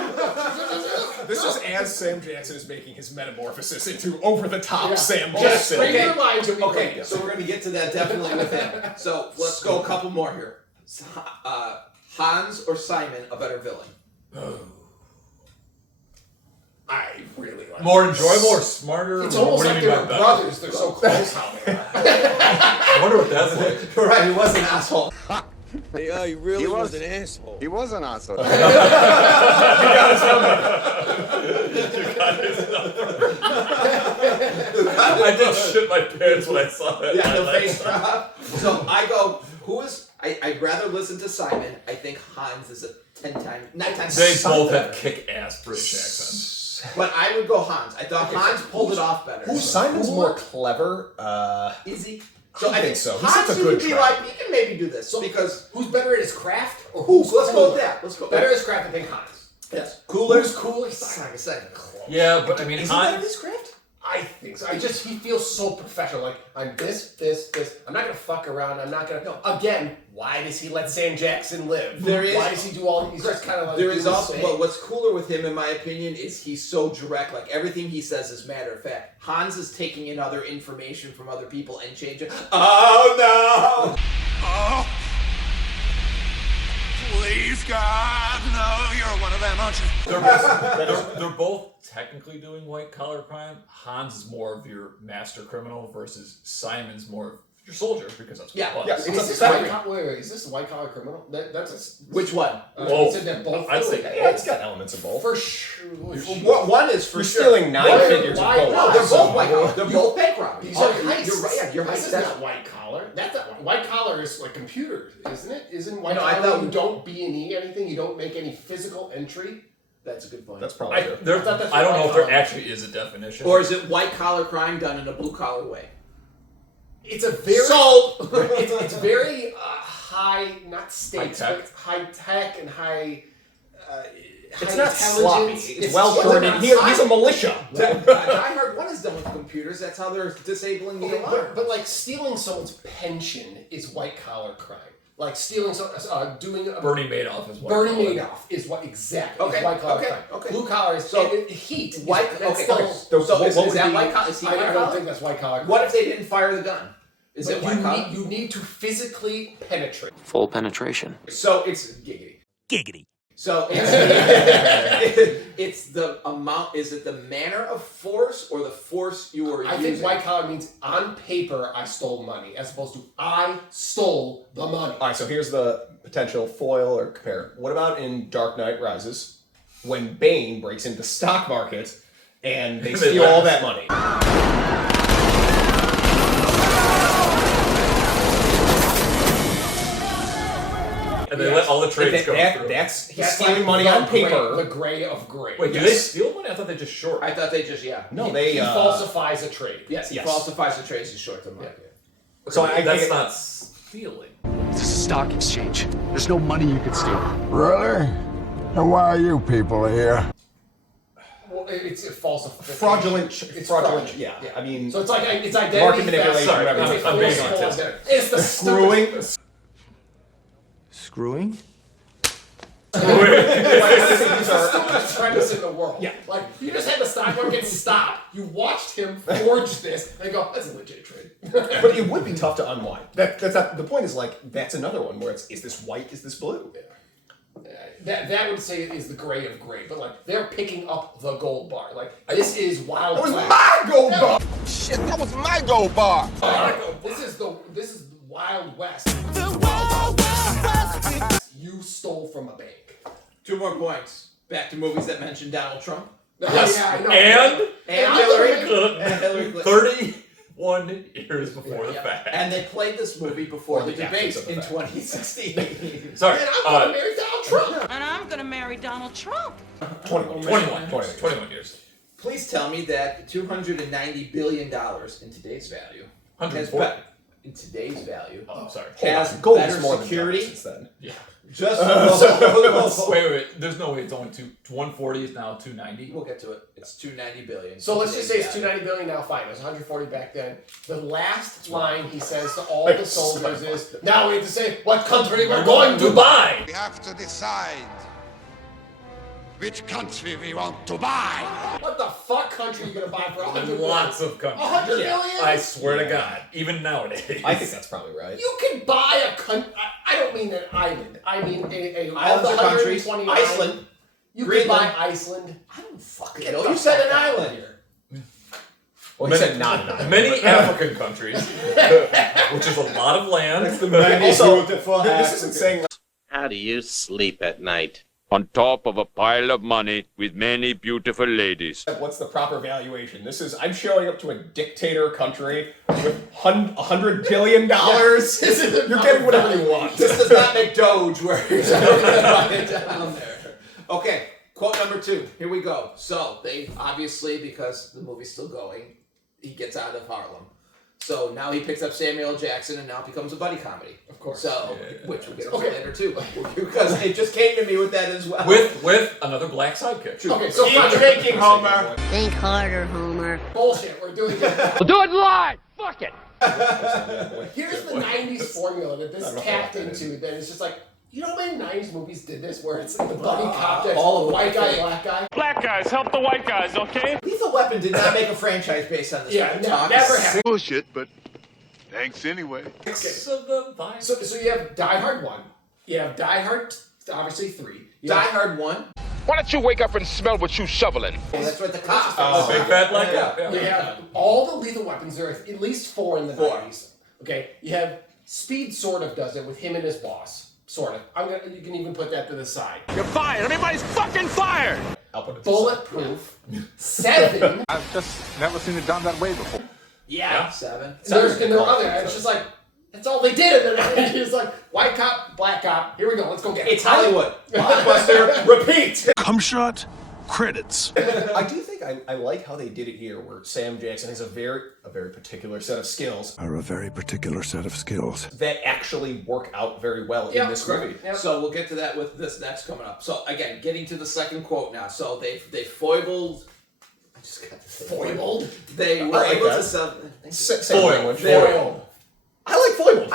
This is as Sam Jackson is making his metamorphosis into over-the-top Sam Just Jackson. bring your lines to be Okay, great. so we're going to get to that definitely with him. So let's go a couple more here. Hans or Simon, a better villain? I really like More enjoyable or smarter? It's Or almost what do like you they mean were by better? brothers. They're so close how they are. I wonder what that's like. You're right, he was an asshole. Yeah, he really was an asshole. He was an asshole. I did shit my pants when I saw that. Yeah, the face drop. So I go, I'd rather listen to Simon. I think Hans is a 9 times. They both have kick-ass British accents. But I would go Hans. I thought Hans pulled it off better. Simon's more clever. Is he? I think so. He's Hans, such a you good could be track. like, he can maybe do this. Because Who's better at his craft? Or Let's who's go cooler? with that. Let's go. Better at his craft, I think Hans. Yes. Cooler. Who's cooler? Second. Yeah, but I mean, Is he better at Hans. his craft? I think so. He feels so professional. Like, I'm this. I'm not gonna fuck around. I'm not gonna. No. Again, why does he let Sam Jackson live? Why does he do all? He's just kind of like. There is also what's cooler with him, in my opinion, is he's so direct. Like everything he says is matter of fact. Hans is taking in other information from other people and changing. Oh no! Oh. Please, God, no, you're one of them, aren't you? They're both technically doing white-collar crime. Hans is more of your master criminal versus Simon's more of your soldier, because that's what he was. Yeah. Is this a white-collar criminal? That's a... Which one? You said that both. I'd say it's got elements of both. For sure. One is for You're sure. stealing 9 figures of gold. No, they're both white collar. They're both bank robberies. These are heists. You're right. Yeah, you're right. This is not white collar. That's not white collar is like computers, isn't it? Isn't white I collar? thought You don't B&E anything. You don't make any physical entry. That's a good point. That's probably true. I don't know if there actually is a definition. Or is it white collar crime done in a blue collar way? It's a very sold. it's very high, not stakes, High tech. but high tech and high. It's high not sloppy. intelligence. It's well shorted. He's a militia. Die Hard 1 is done with computers. That's how they're disabling the alarm. But like stealing someone's pension is white collar crime. Like stealing, doing Bernie Madoff is white Bernie collar. Madoff is what exactly Okay, is white collar crime. okay. Blue collar is heat. White. Is That white collar? Is he white I collar? don't think that's white collar. What if they didn't fire the gun? Is it white collar? You need to physically penetrate. Full penetration. So it's giggity. Giggity. So it's, it's the amount. Is it the manner of force or the force you were using? I think white collar means on paper I stole money, as opposed to I stole the money. All right, so here's the potential foil or compare. What about in Dark Knight Rises, when Bane breaks into the stock market and they steal all that money? And they let all the trades go through. That's he's That's stealing like money on paper. The gray of gray. Wait, do they steal money? I thought they just short. I thought they just No, they he falsifies a trade. Yes, he falsifies the trades. He's short the market. So that's not stealing. This is a stock exchange. There's no money you can steal. Really? And why are you people here? Well, it's falsification. Fraudulent. It's fraudulent. Yeah. I mean, so it's like it's identity market manipulation. theft. Sorry, It's I'm being forceful autistic. identity. It's the Screwing. Screwing? It's the stupidest premise in the world. Yeah. Like, you just had the stock market stop, you watched him forge this, and you go, that's a legit trade. But it would be tough to unwind. That's not, the point is, like, that's another one where it's, is this white, is this blue? That would say is the gray of gray, but like, they're picking up the gold bar. Like, this is wild. That was my gold bar! Shit, that was my gold bar. This is the Wild West. The Wild West. You stole from a bank. 2 more points. Back to movies that mention Donald Trump. Yes. Yeah, I know. And Hillary Clinton. 31 years before the fact. And they played this movie before the debate absence of the in fact. 2016. Sorry. And I'm gonna marry Donald Trump. And I'm gonna marry Donald Trump. 21 years. Please tell me that $290 billion in today's value. 140. In today's value. Oh, sorry. Has Gold better is more than security. doubled since then. Yeah. Just wait. There's no way it's only 140 is now 290. We'll get to it. It's $290 billion. So let's just say it's $290 billion now. Fine, it was 140 back then. The last line he says to all the soldiers is, "Now we have to say what country we're going to buy." We have to decide which country we want to buy. What the fuck country are you gonna buy for 100 Lots of countries. 100 million? I swear to God, even nowadays. I think that's probably right. You can buy a country. I don't mean an island. I mean a Islands of are the countries. 129 Iceland. You Greenland. can buy Iceland. I don't fucking know. You said an island. Well, he said not. Many African countries, which is a lot of land. Also, this isn't saying. How do you sleep at night? On top of a pile of money with many beautiful ladies. What's the proper valuation? This is, I'm showing up to a dictator country with $100 billion. You're getting whatever you want. This does not make Doge where you're it down there. Okay, quote number 2. Here we go. So, they obviously, because the movie's still going, he gets out of Harlem. So now he picks up Samuel L. Jackson, and now it becomes a buddy comedy. Of course. So, which we'll get to later too, because it just came to me with that as well. With another black sidekick. Okay, so keep drinking, Homer. Think harder, Homer. Bullshit. We're doing it. We'll do it live. Fuck it. Here's the '90s formula that this tapped into. That it's just like, you know how many '90s movies did this, where it's like the buddy cop, that's all of them. white guy, black guy. Black guys, help the white guys, okay? Lethal Weapon did not make a franchise based on this. Yeah, never happened. Bullshit, but thanks anyway. Of them, fine. So you have Die Hard 1. You have Die Hard, obviously 3. Die Hard 1. Why don't you wake up and smell what you shoveling? That's what the cops. Big fat black guy. You have all the Lethal Weapons. There are at least 4 in the 90s. Okay, you have Speed sort of does it with him and his boss. Sort of. You can even put that to the side. You're fired. Everybody's fucking fired. I'll put it Bulletproof. 7. I've just never seen it done that way before. Yeah. 7. And there are other. It's just like, that's all they did in the 90s. It's like, white cop, black cop. Here we go. Let's go get it. It's Hollywood. Blockbuster. Repeat. Come shot. Credits. I do think I like how they did it here, where Sam Jackson has a very particular set of skills Are a very particular set of skills. that actually work out very well in this movie. Yep. So we'll get to that with this next coming up. So again, getting to the second quote now. So they foibled. I just got this. Foibled? They were like able that. to sell. Same language. Foiled. I like foibles.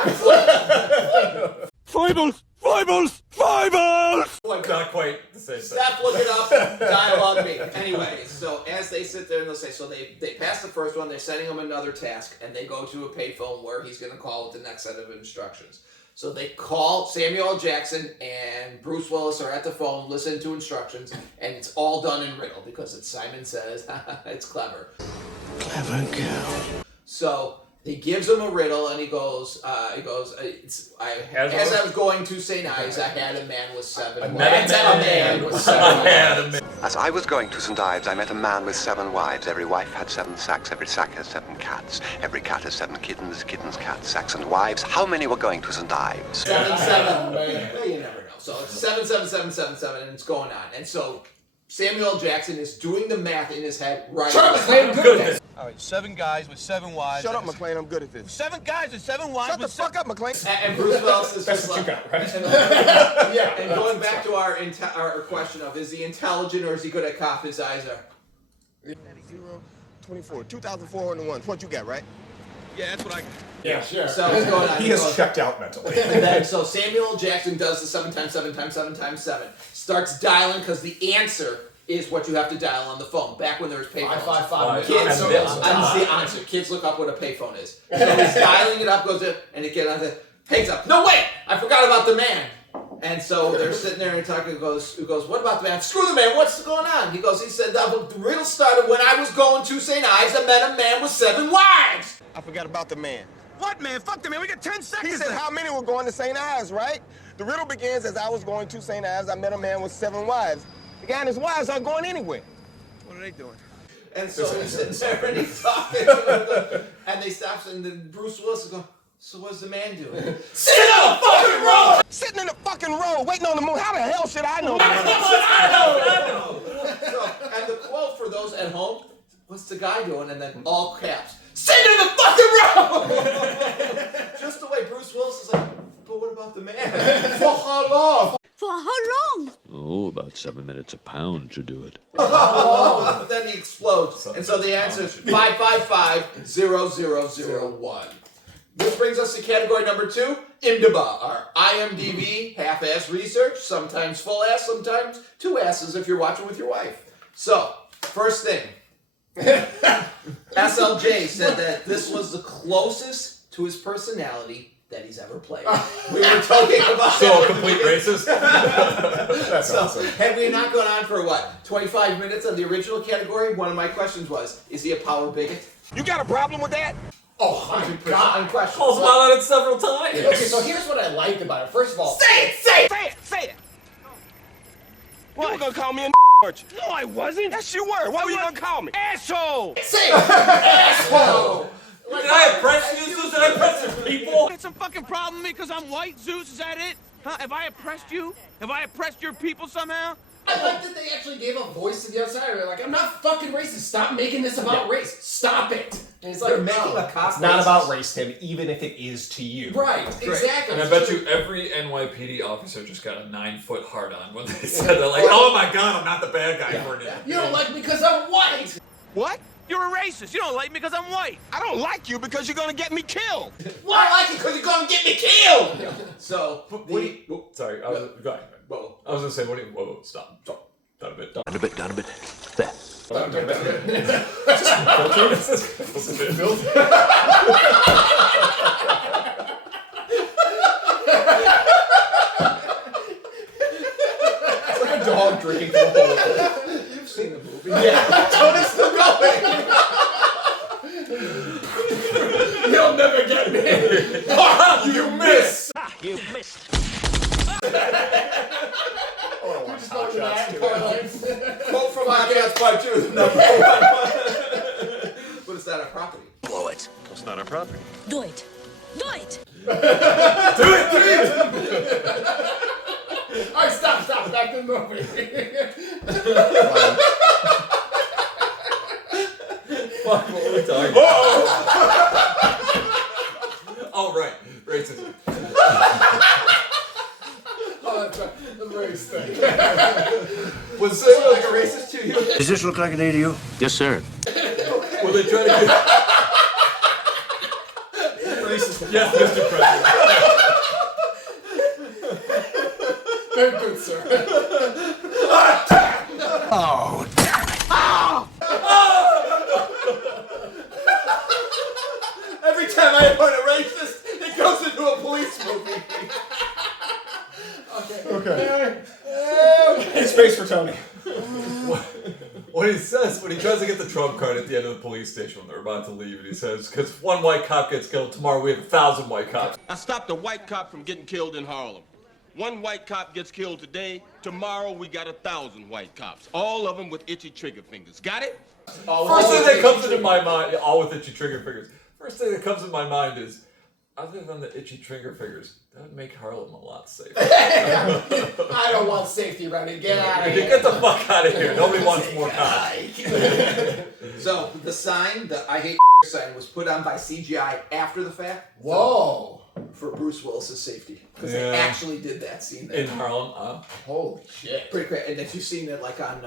Foibles! Foibles! Foibles! Not quite the same thing. Stop looking up, dialogue me. Anyway, so as they sit there and they'll say, so they pass the first one, they're sending him another task, and they go to a payphone where he's going to call with the next set of instructions. So they call Samuel L. Jackson and Bruce Willis are at the phone, listening to instructions, and it's all done in riddle because it's Simon Says. It's clever. Clever girl. So he gives him a riddle, and he goes, as I was going to St. Ives, I had a man with 7 wives. As I was going to St. Ives, I met a man with 7 wives. Every wife had 7 sacks. Every sack has 7 cats. Every cat has 7 kittens. Kittens, cats, sacks, and wives. How many were going to St. Ives? 7. Well, you never know. So it's 7, 7, 7, 7, 7, and it's going on. And so Samuel L. Jackson is doing the math in his head right now. Goodness. All right, 7 guys with 7 wives. Shut up, McClane. I'm good at this. 7 guys with 7 wives. Shut the fuck up, McClane. And Bruce Willis is That's just what you like, got, right? Yeah. and going back to our question of, is he intelligent or is he good at cop? His eyes are. 24, 2,401. What you got, right? Yeah, that's what I got. Yeah, sure. So it's going on. He has checked out mentally. And then, so Samuel L. Jackson does the 7 times 7 times 7 times 7. Starts dialing because the answer is what you have to dial on the phone. Back when there was payphones. 555. Kids, And that's the answer. Kids look up what a payphone is. So he's dialing it up, goes in, and it gets on the hangs up. No, wait! I forgot about the man. And so they're sitting there and talking. Who goes, what about the man? Screw the man. What's going on? He said, the riddle started when I was going to St. Ives. I met a man with 7 wives. I forgot about the man. What, man? Fuck the man. We got 10 seconds. He said how many were going to St. Ives, right? The riddle begins as I was going to St. Ives. I met a man with 7 wives. The guy and his wives aren't going anywhere. What are they doing? And so he's sitting there and he's talking to him, and they stop, and then Bruce Willis is going, so what's the man doing? Sitting on the fucking road! Sitting in the fucking road, waiting on the moon. How the hell should I know? I know. So, and the quote for those at home, what's the guy doing? And then all caps, sitting in the fucking road! Just the way Bruce Willis is like, but what about the man? For how long? For how long? Oh, about 7 minutes a pound to do it. Then he explodes. And so the answer is 555-0001. This brings us to category number 2, IMDb, our IMDb half-ass research, sometimes full-ass, sometimes 2 asses if you're watching with your wife. So, first thing, SLJ said that this was the closest to his personality that he's ever played. We were talking about So a complete racist? That's awesome. Had we not gone on for 25 minutes on the original category, one of my questions was, is he a power bigot? You got a problem with that? Oh, 100%. Unquestionable. Calls him out on it several times. Okay, so here's what I liked about it. First of all, Say it! Say it! You were gonna call me a weren't you? No, I wasn't. Yes, you were. What were you gonna call me? Asshole. Say it! Asshole! Did I oppress you, Zeus? Did I oppress your people? Got some fucking problem with me because I'm white, Zeus? Is that it? Huh? Have I oppressed you? Have I oppressed your people somehow? I like that they actually gave a voice to the outsider. They're like, I'm not fucking racist. Stop making this about race. Stop it. And it's like, they're making a cop. It's not about race, Tim, even if it is to you. Right, exactly. And I bet you every NYPD officer just got a 9-foot hard on when they said they're like, oh my god, I'm not the bad guy for it. You don't like me because I'm white. What? You're a racist. You don't like me because I'm white. I don't like you because you're gonna get me killed. Well, I like it because you're gonna get me killed. So, sorry, go ahead. Whoa. I was gonna say, what do you? Whoa, stop. Down a bit. Down a bit, down a bit. There. It's like a dog drinking from a hole. You've seen the movie. Yeah. Tony's still going. You'll never get me. You miss. You missed. Quote from Hot Shots Part 2, number 1. But it's not our property. Blow it. It's not our property. Do it. Do it. Do it. All right, stop. Back to the movie. Fuck, what were we talking about? Oh, right. Racism. Oh, that's right. The race thing. Was this like a racist to you? Does this look like an A to you? Yes, sir. Were they trying to get... Racist. Yes, Mr. President. Very good, sir. Oh, Every time I put a racist, it goes into a police movie. Okay. Space for Tony. What he says, when he tries to get the Trump card at the end of the police station when they're about to leave, and he says, because one white cop gets killed, tomorrow we have 1,000 white cops. I stopped a white cop from getting killed in Harlem. One white cop gets killed today. Tomorrow we got 1,000 white cops. All of them with itchy trigger fingers. Got it? First thing that comes into my mind, all with itchy trigger fingers. First thing that comes in my mind is, other than the itchy trigger fingers, that would make Harlem a lot safer. I don't want safety around here. Get out of here. Get the fuck out of here. Nobody wants more cops. So, the sign, the I hate sign, was put on by CGI after the fact. Whoa. For Bruce Willis's safety. Because they Yeah. actually did that scene there. In Harlem. Holy shit. Pretty great. And if you've seen it like on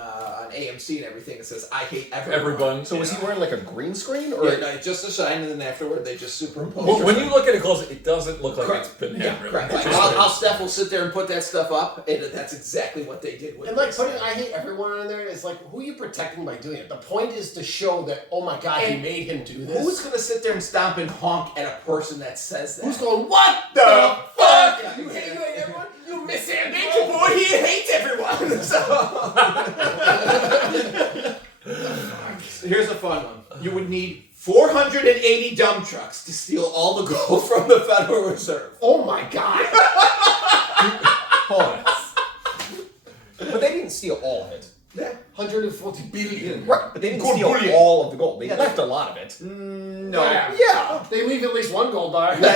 AMC and everything, it says, I hate everyone. Everyone. So was he wearing like a green screen? Or Yeah, no, just a sign, and then afterward they just superimpose Well, when it. you look at it close, it doesn't look like Correct. it's been Yeah, handwritten. correct. Like, how Steph will sit there and put that stuff up, and that's exactly what they did with And like this. putting I hate everyone on there is like, who are you protecting by doing it? The point is to show that, oh my god, he And made him do this. Who's going to sit there and stomp and honk at a person that says that? Who's going, what the fuck? You hate everyone? You miss him, Nature Boy, he hates everyone! So... Here's a fun one. You would need 480 dump trucks to steal all the gold from the Federal Reserve. Oh my god. hold on. But they didn't steal all of it. Yeah. 140 billion. Right, but they didn't Gold steal bullion. all of the gold. They left a lot of it. No. Yeah. They leave at least one gold bar. You know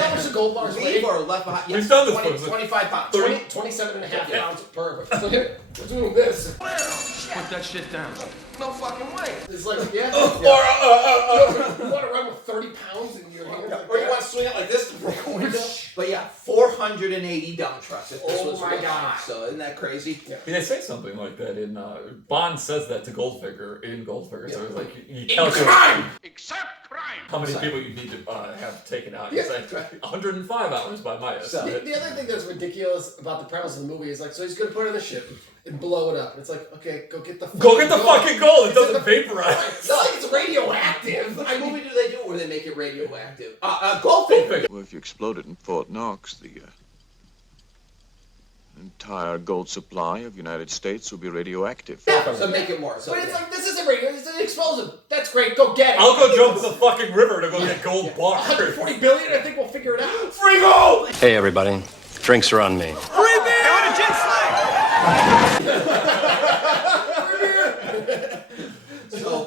how much the gold bars weigh? Leave or left behind? We've done this 20, before. 25 pounds. 27 and a half pounds per. So here, we're doing this. Put that shit down. No fucking way. It's like, yeah. Or, You want to run with 30 pounds in your hands? or you want to swing it like this to break a window? But yeah, 480 dump trucks. If this Oh was my real. God. So isn't that crazy? Yeah. They say something like that in Bond says that to Goldfinger in Goldfinger. So it's like you In calculate crime! Except crime. how many people you need to have taken out. Yeah. It's like 105 hours by my estimate. The other thing that's ridiculous about the premise of the movie is like, so he's gonna put it in the ship and blow it up. And it's like, okay, go get the fucking gold. It doesn't It's vaporize. It's not like it's radioactive. What movie do they do where they make it radioactive? Goldfinger. Well, if you exploded in Fort Knox, the entire gold supply of the United States would be radioactive. Yeah, so make it more. So, But it's like, this isn't radio, it's an explosive. That's great, go get it. I'll go jump in the fucking river to go get gold bars. 140 billion, I think we'll figure it out. Free gold! Hey, everybody. Drinks are on me. Free beer! So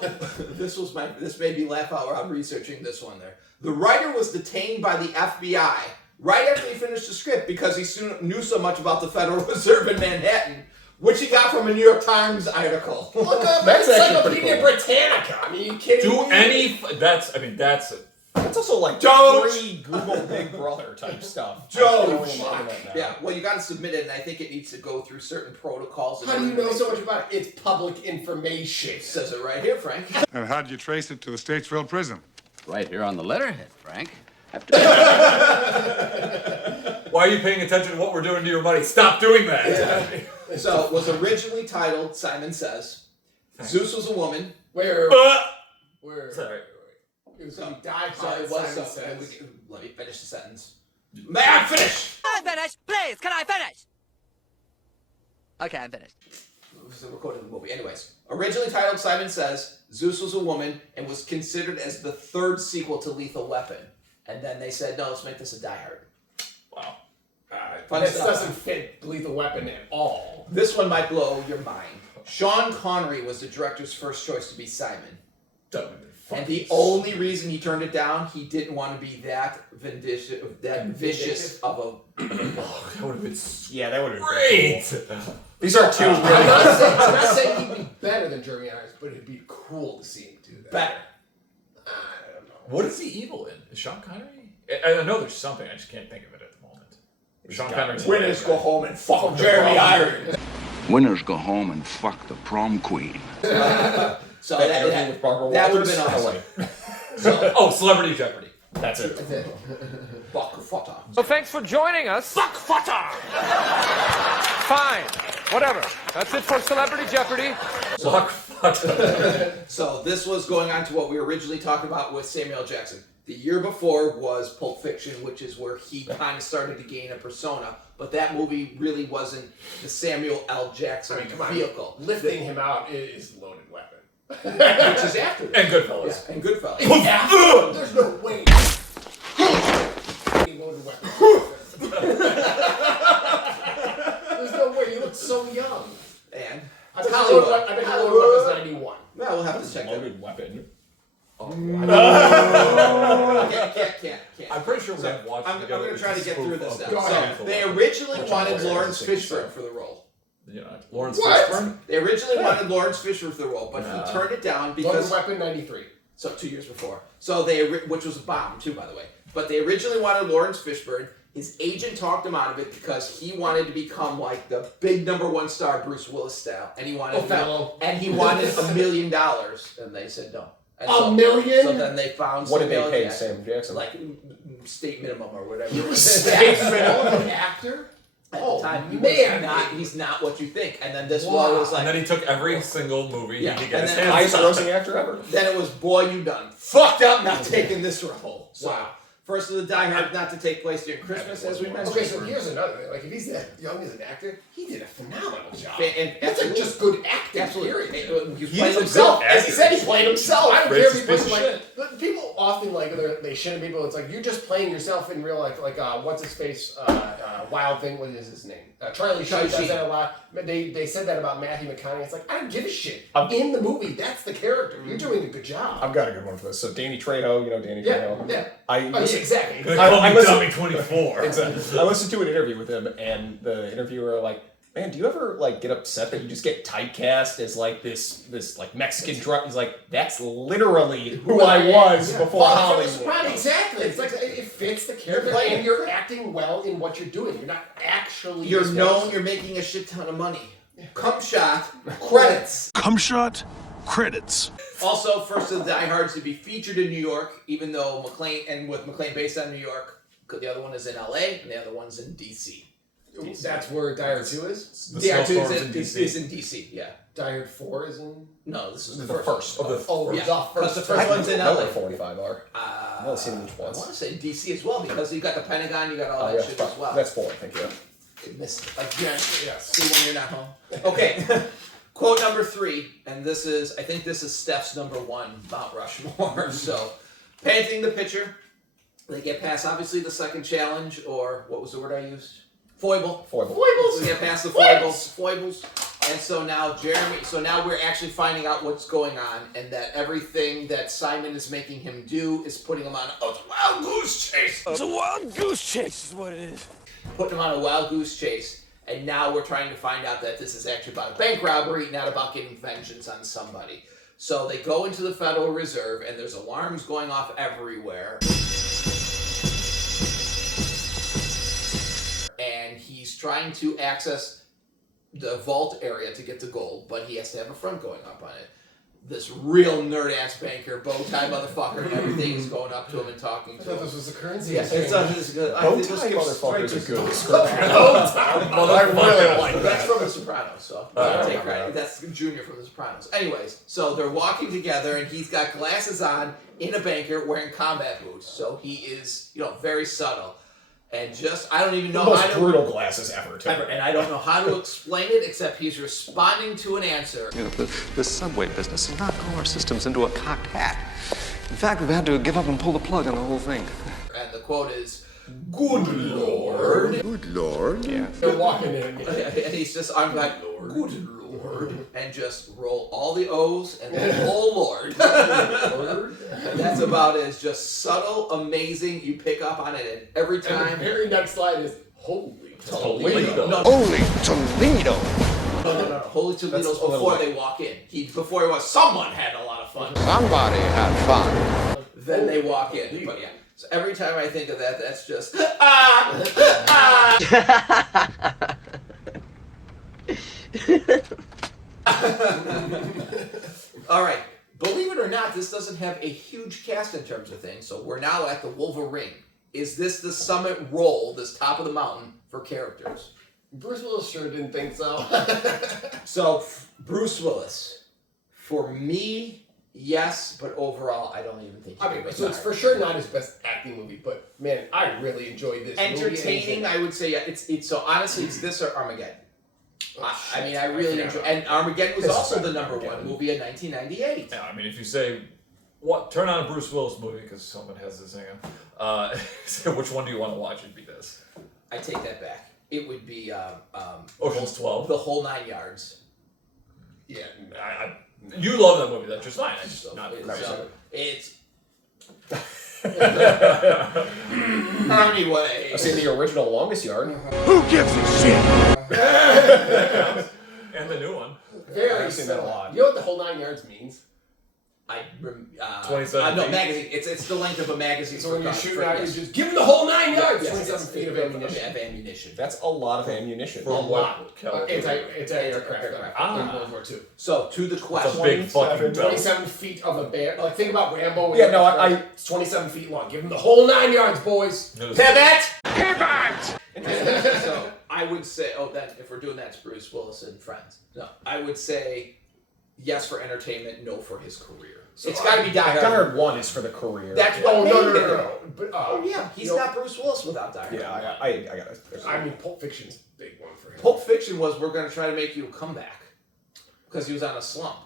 this made me laugh out while I'm researching this one there. The writer was detained by the FBI right after he finished the script because he soon knew so much about the Federal Reserve in Manhattan. which he got from a New York Times article. Look up That's actually Encyclopedia pretty Britannica. I mean, you kidding Do me? any? That's It's also like Doge. pre-Google Big Brother type stuff. Doge. Yeah. Yeah, well, you got to submit it, and I think it needs to go through certain protocols. How do you know so much about it? It's public information. It says it right here, Frank. And how did you trace it to the Statesville prison? Right here on the letterhead, Frank. Why are you paying attention to what we're doing to your money? Stop doing that. Yeah. So it was originally titled Simon Says. Zeus was a woman. Where? Sorry. It was going to be Die So Hard. it was. Simon So, Says. let me finish the sentence. May I finish? Can I finish? Please, can I finish? Okay, I'm finished. So we're quoting the movie. Anyways, originally titled Simon Says, Zeus was a woman and was considered as the third sequel to Lethal Weapon. And then they said, no, let's make this a Die Hard. Wow. Fun This stuff. doesn't fit Lethal Weapon at all. This one might blow your mind. Sean Connery was the director's first choice to be Simon. And the only reason he turned it down, he didn't want to be that vicious of a. That would have been Yeah, that would have been great. cool. These are two really. I'm not saying he'd be better than Jeremy Irons, but it'd be cool to see him do that. Better. I don't know. What is he evil in? Is Sean Connery? I know there's something. I just can't think of it at the moment. Sean Connery's Winners go home and fuck Jeremy Irons. Winners go home and fuck the prom queen. So That interview with Barbara that would have Walters? been awesome. So, Oh, Celebrity Jeopardy. that's it. Fuck Futta. So thanks for joining us. Fuck Futta! Fine. Whatever. That's it for Celebrity Jeopardy. Fuck. So this was going on to what we were originally talking about with Samuel L. Jackson. The year before was Pulp Fiction, which is where he kind of started to gain a persona. But that movie really wasn't the Samuel L. Jackson vehicle. Lifting him out is a loaded weapon. Which is after this. And Goodfellas. Yeah, and Goodfellas. There's no way. Loaded weapon. There's no way. You look so young. And I bet Loaded Weapon's 91. Well, we'll have to check that. Loaded weapon. Can't. I'm pretty sure we have watched I'm together. going to try to get through this now. Go ahead. So they originally wanted Lawrence Fishburne for the role. You know, Lawrence What? Fishburne. They originally wanted Lawrence Fishburne for the role, but he turned it down Loaded because Weapon 93. so 2 years before. So which was a bomb too, by the way. But they originally wanted Lawrence Fishburne. His agent talked him out of it because he wanted to become like the big #1 star, Bruce Willis style, and he wanted Othello. and he wanted $1 million, and they said no. And $1 million? So then they found What did they somebody pay else, Sam Jackson? like state minimum or whatever. State minimum an actor? At Oh, the time, he man. was he's not what you think. And then this Wow. one was like, And then he took every single movie Yeah, he could get and his then hands Highest on. grossing actor ever. then it was, boy, you done fucked up not taking this role. So, Wow. first of the Die Hard not to take place during Christmas, as we mentioned. Okay, so here's another thing. Like, if he's that young as an actor, he did a phenomenal job. And That's like just good acting, period. He was He playing is a himself. good As he said, he actor. played himself. I don't care if he Racist plays piece of like. But people often like they shit on people. It's like you're just playing yourself in real life. Like what's his face? Wild Thing. What is his name? Charlie Sheen does that a lot. But they said that about Matthew McConaughey. It's like I don't give a shit. In the movie, that's the character. You're doing a good job. I've got a good one for this. So Danny Trejo, you know Danny Yeah, Trejo. yeah. I Exactly. They call me listened- Dummy 24. Exactly. I listened to an interview with him, and the interviewer like, man, do you ever like get upset that you just get typecast as like this like Mexican drug? He's like, that's literally who I was before Hollywood. Right, exactly. It's like it fits the character, and you're acting well in what you're doing. You're not actually. You're this known, person. you're making a shit ton of money. Come shot, credits. Cum shot, credits. Also, first of the Die Hards to be featured in New York, even though with McClane based on New York, the other one is in LA, and the other one's in DC. That's where Die Hard 2 is? Die Hard 2 Snowstorm's is in DC, yeah. Die Hard 4 is in... No, this is The first. Oh, yeah. the Because first. the first one's in I know LA. where 45 are. I've only seen them each I once. want to say DC as well, because you got the Pentagon, you got all that Yeah, shit as well. that's 4, I think, yeah. You missed again. Yes. See when you're not home. Okay. Quote number 3, and I think this is Steph's number 1 Mount Rushmore. So, painting the picture. They get past, obviously, the second challenge, or what was the word I used? Foible. Foibles. We get past the foibles. And so now we're actually finding out what's going on, and that everything that Simon is making him do is putting him on a wild goose chase. It's a wild goose chase is what it is. Putting him on a wild goose chase. And now we're trying to find out that this is actually about a bank robbery, not about getting vengeance on somebody. So they go into the Federal Reserve, and there's alarms going off everywhere. And he's trying to access the vault area to get the gold, but he has to have a front going up on it. This real nerd-ass banker, bow tie motherfucker, and everything is going up to him and talking to him. I thought this was the currency. Yes, it's good. Bow tie motherfucker's a good I really like that. That's from The Sopranos, so I'll take credit. That's Junior from The Sopranos. Anyways, so they're walking together, and he's got glasses on in a banker wearing combat boots, so he is, very subtle. And I don't even know the most how to... brutal glasses ever, too. And I don't know how to explain it, except he's responding to an answer. The subway business has knocked all our systems into a cocked hat. In fact, we've had to give up and pull the plug on the whole thing. And the quote is, "Good Lord." Good Lord. Yeah. They're walking in. And he's just, I'm like, "Good Lord." And just roll all the O's and the whole Lord. And that's about it. It's just subtle, amazing. You pick up on it, and every time. And the very next slide is holy Toledo. No. Holy Toledo. No. Holy Toledo's before they walk in. Someone had a lot of fun. Somebody had fun. Then they walk in. But yeah. So every time I think of that, that's just All right. Believe it or not, this doesn't have a huge cast in terms of things. So we're now at the Wolverine. Is this the summit role, this top of the mountain for characters? Bruce Willis sure didn't think so. So Bruce Willis, for me, yes, but overall, I don't even think. So it's for sure not his best acting movie, but man, I really enjoyed this. Entertaining, I would say. Yeah, it's so honestly, it's this or Armageddon. I mean, I really enjoy. And Armageddon was also the number one movie in 1998. Yeah, I mean, if you say, turn on a Bruce Willis movie because someone has this thing on. So which one do you want to watch? It'd be this. I take that back. It would be Ocean's 12. The Whole 9 Yards. Yeah, you love that movie. That's just fine. I just not. It's. Anyway, I say the original Longest Yard. Who gives a shit? And the new one. Very seen that a lot. You know what the whole 9 yards means? 27 no, feet? magazine. It's the length of a magazine. So when you're shooting out, you just give him the whole 9 yards. Yes, 27 feet of ammunition. That's a lot of ammunition. A lot. Anti-aircraft in World War II. So to the question, It's a big fucking 27 feet of a bear. Like think about Rambo. Yeah, no, it's 27 feet long. Give him the whole 9 yards, boys. Pivot. Pivot! So I would say, then if we're doing that, it's Bruce Willis and Friends. No, I would say yes for entertainment, no for his career. So it's got to be Die Hard. Die Hard 1 is for the career. That's what made no. But, yeah, he's not Bruce Willis without Die Hard. Yeah, I got it. I mean, Pulp Fiction's a big one for him. Pulp Fiction was we're going to try to make you a comeback because he was on a slump.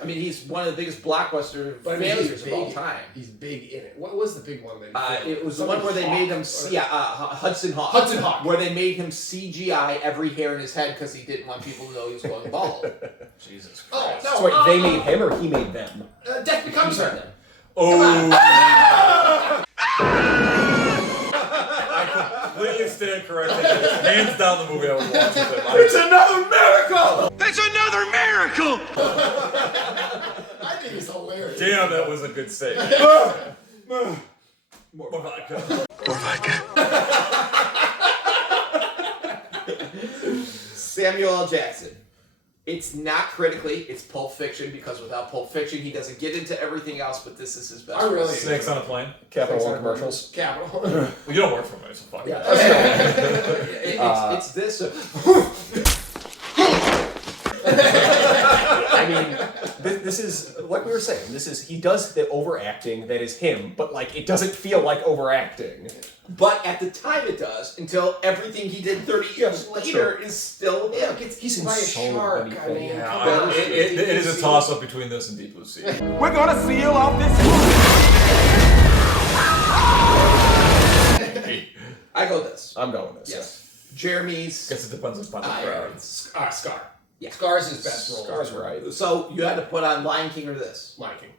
I mean, he's one of the biggest blockbuster failures of all time. He's big in it. What was the big one that it was the one where they made him Hudson Hawk. Hudson Hawk. Where they made him CGI every hair in his head because he didn't want people to know he was going bald. Jesus Christ. Oh, no. So wait, they made him or he made them? Death Becomes Her. Oh. I completely stand corrected. Hands down the movie I would watch with him. It's another miracle! It's another miracle! I think he's hilarious. Damn, that was a good save. More vodka. Samuel L. Jackson. It's not critically, it's Pulp Fiction, because without Pulp Fiction, he doesn't get into everything else, but this is his best. I really Snakes on a Plane. Capital One commercials. Capital. Well, you don't work for me, so fuck Yeah. It's this. I mean, this is like we were saying. He does the overacting that is him, but like it doesn't feel like overacting. But at the time it does, until everything he did 30 years later is still him. He's in By a so shark, many I mean, things. Yeah, it is a toss-up between this and Deep Blue Sea. We're gonna seal off this. I go this. I'm going this. Yes. Jeremy's. Guess it depends upon the crowd. Scar. Yeah. Scar's his best role. Scar's right. So you had to put on Lion King or this. Lion King.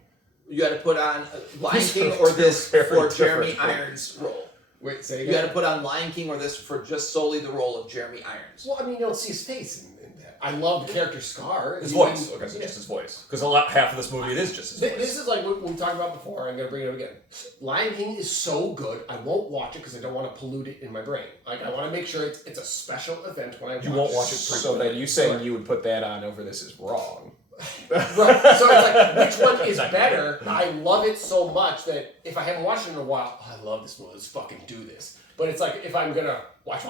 You had to put on Lion King or this for Jeremy Irons' role. Wait, say You had again? to put on Lion King or this for just solely the role of Jeremy Irons. Well, I mean, you don't see his face in that. I love the character Scar. His voice. Okay, so just his voice. Because half of this movie, it is just his voice. This is like what we talked about before. I'm going to bring it up again. Lion King is so good. I won't watch it because I don't want to pollute it in my brain. Like I want to make sure it's a special event when I watch it. You won't watch it. So then you saying you would put that on over this is wrong. Right. So it's like, which one is better? I love it so much that if I haven't watched it in a while, I love this movie. Let's fucking do this. But it's like if I'm gonna watch.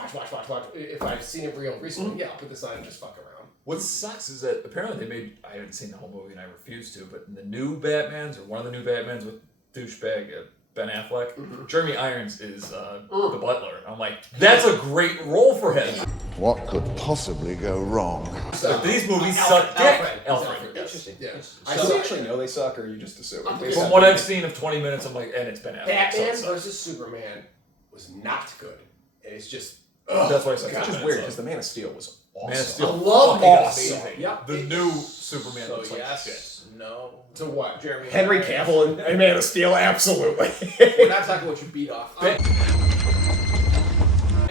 If I've seen it real recently, yeah, I'll put this on and just fuck around. What sucks is that apparently they made. I haven't seen the whole movie and I refuse to. But in the new Batmans or one of the new Batmans with douchebag Ben Affleck, Jeremy Irons is the butler. I'm like, that's a great role for him. What could possibly go wrong? Like, these movies suck dick. Alfred. Interesting. Yeah. So- Do you actually know they suck, or you just assume? From what I've seen of 20 minutes, I'm like, and it's Ben Affleck. Batman so versus Superman was not good. And it's just that's why I said Which is weird because the Man of Steel was awesome. Man of Steel. I love fucking Man of amazing. Steel. Yep. The new Superman So looks like yes, shit. no. To what? Jeremy Henry Irons. Cavill and Man of Steel, absolutely. We're not talking about you beat off.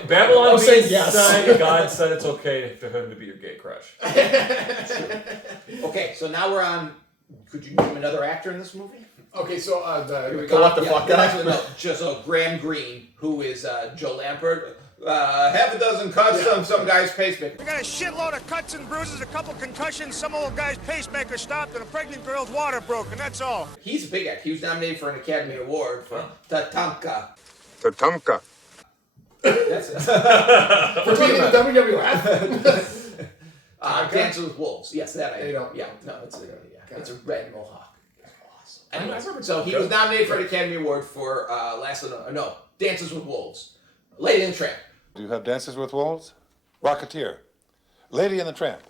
Babylon I'm saying being yes. signed, God said it's okay for him to be your gay crush. Okay, so now we're on. Could you name another actor in this movie? Okay, so Here we the go. what the fuck guy? Actually, no, just Graham Greene, who is Joe Lampert. Half a dozen cuts, some guy's pacemaker. We got a shitload of cuts and bruises, a couple concussions, some old guy's pacemaker stopped, and a pregnant girl's water broken. That's all. He's a big actor. He was nominated for an Academy Award for Tatanka. Tatanka. That's it. for being in the WWF. Dances with Wolves. Yes, that I They don't- Yeah, no, it's a it's a red mohawk. It's awesome. I Anyways, remember so he was nominated for an Academy Award for Dances with Wolves, Lady and the Tramp. Do you have Dances with Wolves? Rocketeer. Lady and the Tramp.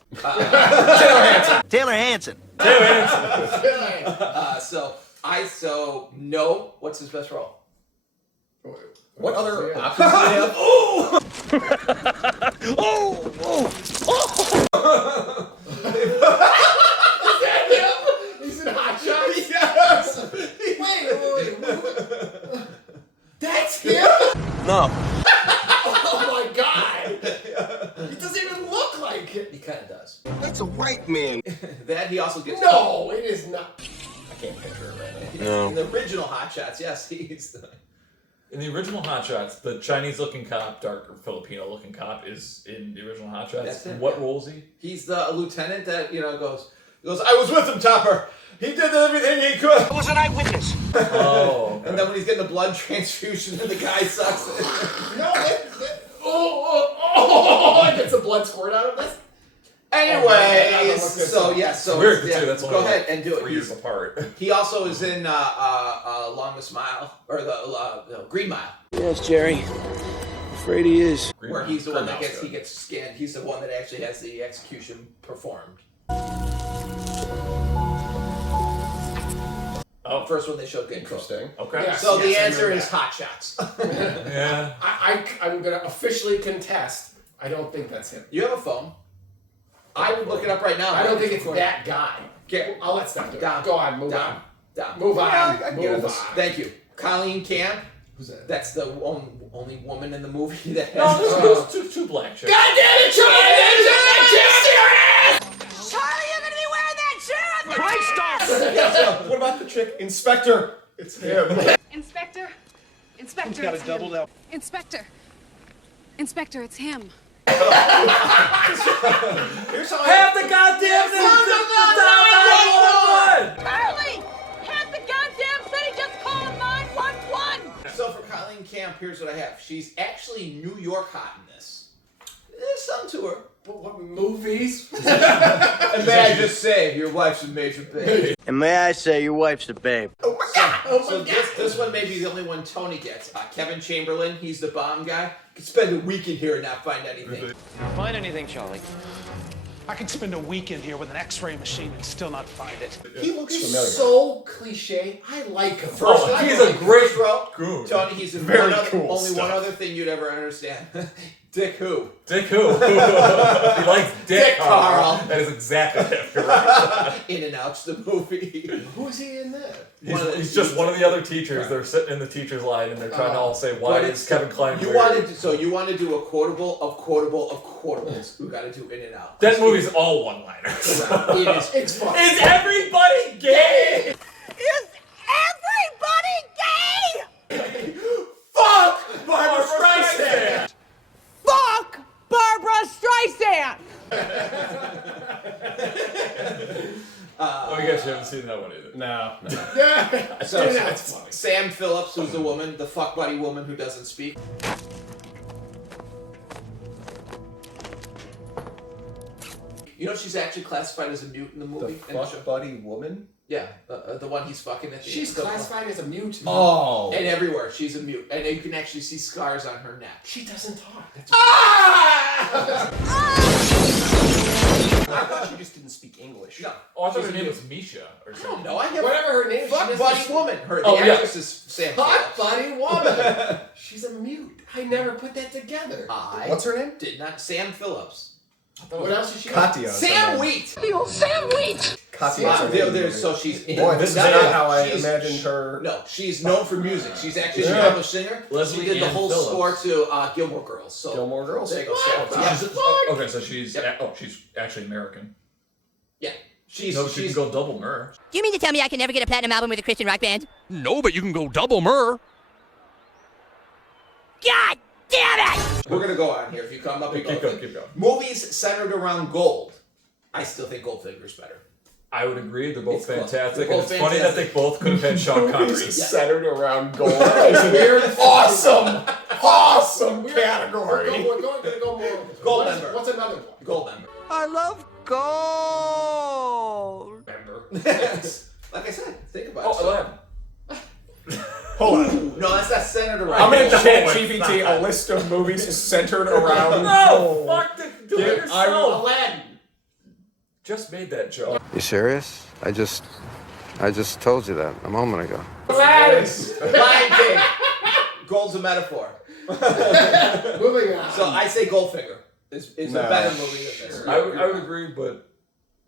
Taylor Hanson. So no. What's his best role? What other Yeah. options do they have? Is that him? He's in Hot Shots? Yes. Wait. That's him? No. Oh my god. He doesn't even look like it. He kind of does. That's a white man. That he also gets. No, it is not. I can't picture it right now. No. In the original Hot Shots, yes, he's. In the original Hot Shots, the Chinese-looking cop, dark or Filipino-looking cop, is in the original Hot Shots. That's him, What yeah. role is he? He's the lieutenant that goes. I was with him, Topper. He did everything he could. I was an eyewitness. Oh. And then when he's getting a blood transfusion, and the guy sucks it. No, it gets a blood squirt out of this. Anyways, so Weird, too. That's go only ahead and do it. 3 years apart. He also is in Longest Mile or the Green Mile, Yes, Jerry. Afraid he is. where he's the one that Mile's gets skinned. He's the one that actually has the execution performed. Oh, First one they showed getting Interesting. okay. Yeah. So the Yes, I answer remember is that. Hot Shots. Yeah. I'm going to officially contest. I don't think that's him. You have a phone. I would look it up right now. I don't think it's that guy. I'll let Steph do it. Down. Go on, move on. Down. Move on. Yeah, I get Move it. on. Thank you. Colleen Camp. Who's that? That's the only woman in the movie that No, has. there's two black chicks. God damn it, Charlie, you're gonna be wearing that shirt! What about the chick? Inspector. It's him. Inspector, it's double him. down. Inspector, it's him. Here's how Half the goddamn thing! Charlie! Half the goddamn city just called 911! So for Colleen Camp, here's what I have. She's actually New York hot in this. There's some to her. But what movies? And may I just say, your wife's a major babe. And may I say, your wife's a babe. So this one may be the only one Tony gets. Kevin Chamberlain, he's the bomb guy. Could spend a week in here and not find anything. Find anything, Charlie. I could spend a week in here with an x-ray machine and still not find it. He looks familiar. so cliche. I like him. First, he's a great role. goon. Tony, he's in Very one other, cool only stuff. one other thing you'd ever understand. Dick who? Dick who? He likes Dick Carl. That is exactly it. You're right. In and Out's the movie. Who is he in that? He's just one of the other teachers. They're sitting in the teacher's line and they're trying to all say, why is Kevin Kline you weird? you want to do a quotable of quotables. We got to do In and Out. That movie's all one-liners. It is. It's fun. Is everybody gay? Is everybody gay? Fuck Barbara Streisand. Fuck Barbara Streisand! Oh, you guys haven't seen that one either. No. So that's funny. Sam Phillips, who's the woman, the fuck buddy woman who doesn't speak. You know she's actually classified as a mute in the movie. The fuck buddy woman? Yeah, the one he's fucking at the She's end. classified as a mute. Oh. And everywhere, she's a mute. And you can actually see scars on her neck. She doesn't talk. That's I thought she just didn't speak English. No. Oh, I thought her name was Misha or I something. don't know. I have Whatever her name is. fuck she buddy doesn't- woman. Her Oh, the yeah. actress is Sam Fuck Phillips. buddy woman. She's a mute. I never put that together. What's her name? Did not Sam Phillips. What else is she? Katya. Sam Wheat. Sam Wheat! Katya. So she's in. Boy, this is not- not how I she's- imagined her. No, she's known for music. She's actually an Yeah. accomplished singer. Leslie she did the Ann whole Phillips. score to Gilmore Girls. So Gilmore Girls. there you go. What? Sam. She's Yeah. okay, so she's she's actually American. Yeah. She She can go double Myrrh. Do you mean to tell me I can never get a platinum album with a Christian rock band? No, but you can go double Myrrh. God damn it! We're gonna go on here. If you come up, Keep with going, keep going. Movies centered around gold. I still think Goldfinger's better. I would agree. They're both It's close. fantastic. They're And both it's funny that they fantastic. both could have had Sean Connery. Centered around gold. It's weird. Awesome category. We're going to go more. Goldmember. What's another one? Goldmember. I love gold! Member. Like I said, think about Oh, it. Aladdin. Hold on. No, that's not centered around. I'm gonna gold. chat GPT a list of movies centered around No, gold. fuck the do it Yeah, yourself. Aladdin. Just made that joke. You serious? I just told you that a moment ago. Aladdin. Lion King. Gold's a metaphor. Moving on. So I say Goldfinger is a No. better movie than this. I would agree, but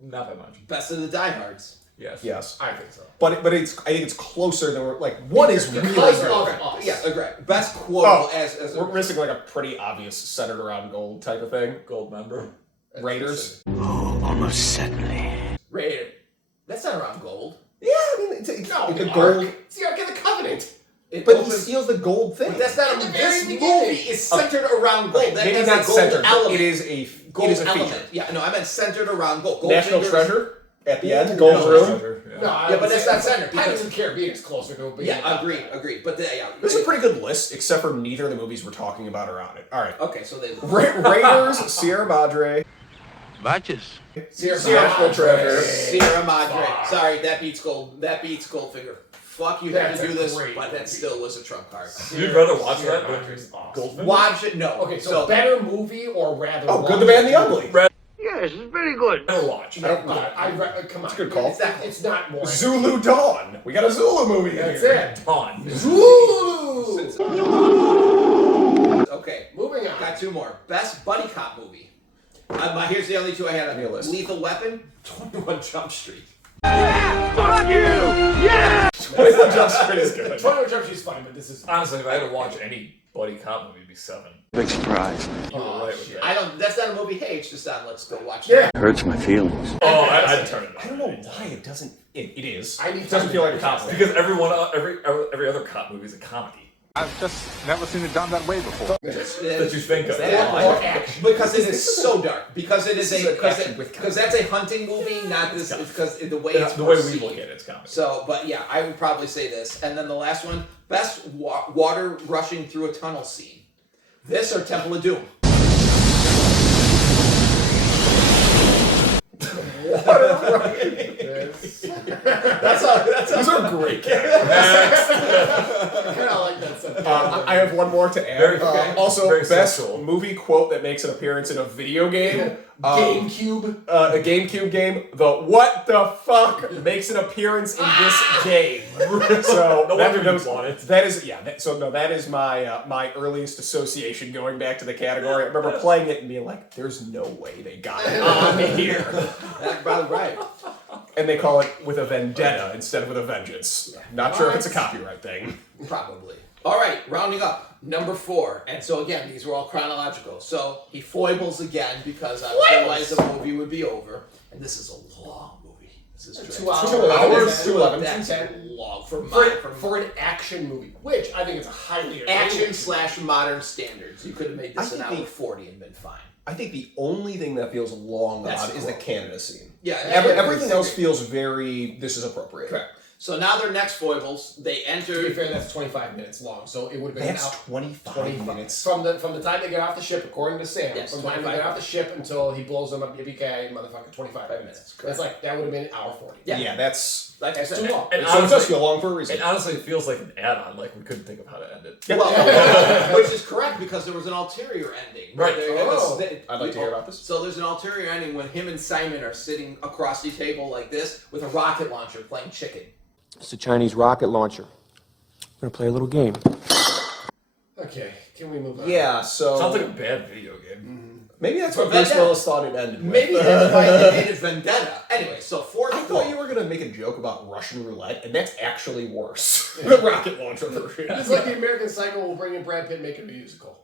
not that much. Best of the diehards. Yes. Yes. I think so. But I think it's closer than we're like one is really Because good. of us. Yeah, agree. Best quotable Oh, as we're missing like a pretty obvious centered around gold type of thing. Gold member. Raiders. Oh, almost certainly. Raider. That's not around gold. Yeah, I mean it's No, the Mark. gold. It's the Ark of the Covenant. But he steals the gold thing. But that's not At the a, very this beginning. movie is centered around gold. That Maybe has not a gold centered, but element. it is a Gold it is a element. feature. Yeah, no, I meant centered around gold. National Goldfinger's- Treasure at the end. No, Gold Room. No, Yeah, but that's not centered, Pirates because- of the Caribbean is closer to it. But Yeah, agreed. But yeah, This is a pretty good list, except for neither of the movies we're talking about are on it. All right. Okay, so they Raiders, Sierra Madre, Batches. National Treasure. Sierra Madre. Sorry, that beats gold. That beats Goldfinger. Fuck, you had That's to do a this, great but that movie. still was a trump card. You'd rather watch Sierra that Madre's than awesome. Goldfinger? Watch it. No. Okay, so better movie or rather? Oh, watch Good, the Bad, and the it? Ugly. Yes, it's pretty good. Better watch. No, come on. It's a good call. It's not more. Zulu Dawn. We got a Zulu movie in That's here. it. Dawn. Zulu. Okay, Moving on. got two more. Best buddy cop movie. Here's the only two I had on Give me a list. Lethal Weapon, 21 Jump Street. Fuck you! Yeah! Jump Street is good. 21 Jump Street's fine, but this is. Honestly, if I had to watch any buddy cop movie, it'd be 7. Big surprise. You were right with that. I don't. That's not a movie. Hey, it's just on. Let's go watch Yeah. it. Hurts my feelings. Oh, I'd turn it I on. don't know why it doesn't. It is. I need It doesn't feel like a cop movie. Because every other cop movie is a comedy. I've just never seen it done that way before. That you think of. Or action. Because it is so dark. Because it is This is an action with because that's a hunting movie, not this. Because the way Yeah, it's the way we perceived. look at it, it's comedy. So, but yeah, I would probably say this. And then the last one, best water rushing through a tunnel scene. This or Temple of Doom. These are great categories. I kind of like that stuff. I I have one more to add. Also, very best sexual. movie quote that makes an appearance in a video game. GameCube. A GameCube game. The what the fuck makes an appearance in this game. So No wonder you want it. That is that is my my earliest association going back to the category. I remember playing it and being like, "There's no way they got it on here." That's about right. And they call it with a vendetta instead of with a vengeance. Not sure if it's a copyright thing. Probably. All right, rounding up, number 4. And so again, these were all chronological. So he foibles again because otherwise the movie would be over. And this is a long movie. This is 2 hours. 2:11. That's long for an action movie, which I think is a highly action / modern standards. You could have made this an hour 40 and been fine. I think the only thing that feels long That's odd is the Canada scene. Yeah, everything else feels very. This is appropriate. Correct. So now their next foibles, they enter. To be fair, that's 25 minutes long, so it would have been That's 25 minutes. From the time they get off the ship, according to Sam. Yes, from the time they get off the ship until he blows them up, yippee-ki-yay, motherfucker, 25 minutes. That's like that would have been an hour 40. Yeah, that's like I too said. long. And so it does feel long for a reason. And honestly, it feels like an add-on. Like we couldn't think of how to end it. Well, which is correct because there was an ulterior ending. Right. I'd like to hear about this. So there's an ulterior ending when him and Simon are sitting across the table like this with a rocket launcher playing chicken. It's a Chinese rocket launcher. We're gonna play a little game. Okay, can we move on? Yeah, so Sounds like a bad video game. Maybe that's what Bruce Willis thought it ended with. Maybe that's why they made it Vendetta. Anyway, so fourth. I thought you were gonna make a joke about Russian roulette, and that's actually worse. The rocket launcher version. It's like the American Psycho will bring in Brad Pitt and make it a musical.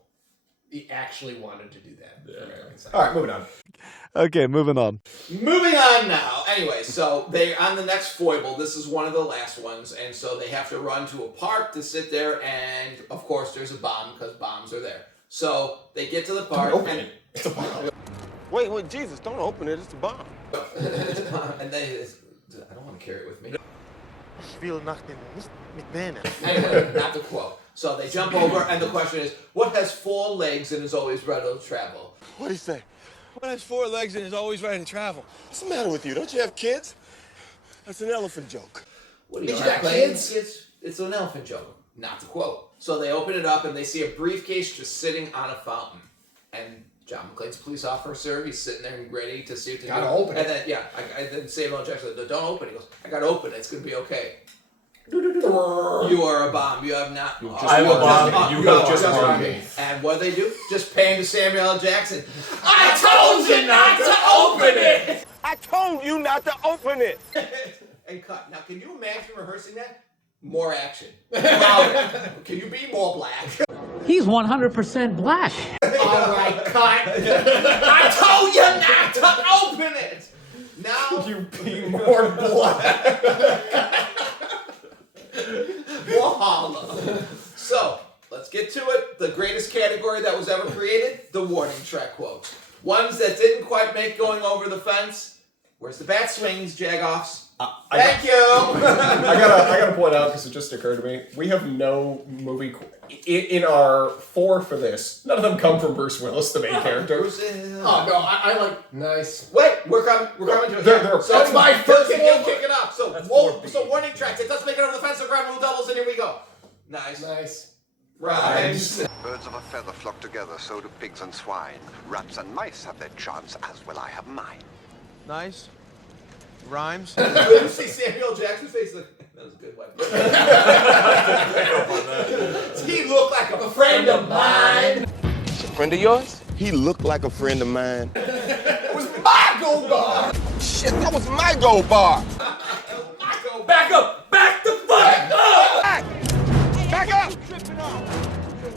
He actually wanted to do that. Yeah. American Psycho. All right, moving on. Okay, moving on. Moving on now. Anyway, so they're on the next foible. This is one of the last ones, and so they have to run to a park to sit there, and of course there's a bomb because bombs are there. So they get to the park, and it's a bomb. Wait, Jesus! Don't open it. It's a bomb. And they, I don't want to carry it with me. Viel nach dem Mitnehmen. Anyway, not the quote. So they jump over, and the question is, what has 4 legs and is always ready to travel? What'd he say? What has 4 legs and is always ready to travel? What's the matter with you? Don't you have kids? That's an elephant joke. What do you Did got, you playing? kids? It's an elephant joke, not the quote. So they open it up, and they see a briefcase just sitting on a fountain. And John McClane's a police officer. He's sitting there ready to see what to do. Gotta open it. And then, then Samuel L. Jackson said, don't open it. He goes, I gotta open it. It's gonna be okay. You are a bomb. You have not. I'm a bomb. You have just harmed me. And what do? Just pan to Samuel L. Jackson. I told you not to open it! I told you not to open it! And cut. Now, can you imagine rehearsing that? More action. Louder. Can you be more black? He's 100% black. All right, cut. I told you not to open it! Now. You be more black. Wahala. So, let's get to it. The greatest category that was ever created, the warning track quotes. Ones that didn't quite make going over the fence. Where's the bat swings, Jagoffs? Thank you! I gotta point out, because it just occurred to me, we have no movie... In our 4 for this, none of them come from Bruce Willis, the main character. Oh, no, I like... Nice. Wait, we're coming to it. So that's my first kick it up. So, warning tracks. It doesn't make it over the fence, so grab little doubles, and here we go. Nice. Nice. Rhymes. Birds of a feather flock together, so do pigs and swine. Rats and mice have their chance, as will I have mine. Nice. Rhymes. When you see Samuel Jackson's face, like, that was a good one. He looked like a friend of mine. A friend of yours? He looked like a friend of mine. It was my gold bar. Shit, that was my gold bar. Back up! Back the fuck up! Back up!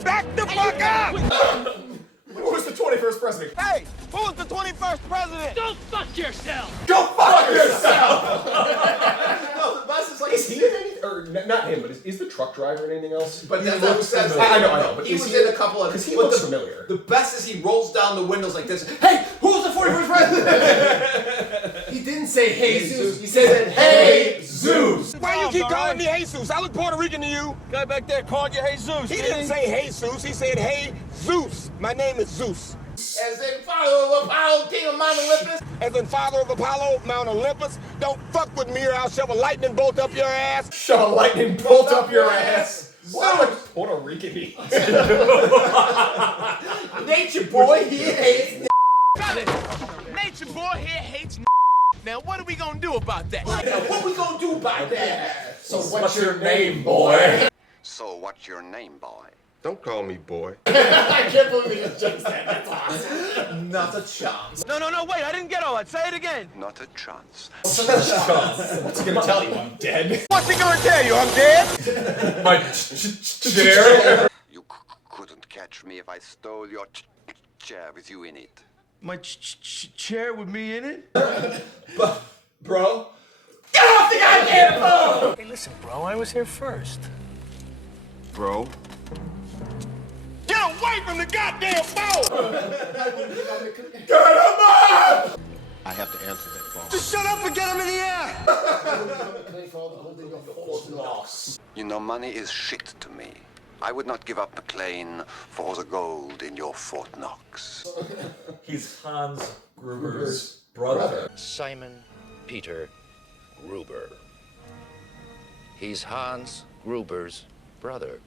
Back the fuck up! Who was the 21st president? Hey, who was the 21st president? Go fuck yourself! Go fuck yourself! No, the bus is like... Is he in anything? Or, not him, but is the truck driver in anything else? But that's not what says. I know. But he was in a couple of... Because he looks familiar. The best is he rolls down the windows like this. Hey, who was the 41st president? He didn't say hey Zeus. He said hey Zeus. Why you keep calling me Jesus? I look Puerto Rican to you. Guy back there called you Jesus. He didn't say hey Zeus. He said hey Zeus. My name is Zeus. As in father of Apollo, king of Mount Olympus. As in father of Apollo, Mount Olympus. Don't fuck with me or I'll shove a lightning bolt up your ass. Shove a lightning bolt up your ass. What? Puerto Rican. Nature boy, he hates. Got it. Nature boy here hates. Now what are we gonna do about that? What we gonna do about that? So what's your name, boy? So what's your name, boy? Don't call me boy. I can't believe we just judged that. That's awesome. Not a chance. No, wait, I didn't get all that. Say it again. Not a chance. What's he gonna tell you? I'm dead. What's he gonna tell you? I'm dead? My chair. You couldn't catch me if I stole your chair with you in it. My chair with me in it? Bro, get off the goddamn phone! Hey, listen, bro, I was here first. Bro. Get away from the goddamn phone! Get him up! I have to answer that phone. Just shut up and get him in the air! You know, money is shit to me. I would not give up McLean for the gold in your Fort Knox. He's Hans Gruber's brother. Simon Peter Gruber. He's Hans Gruber's brother.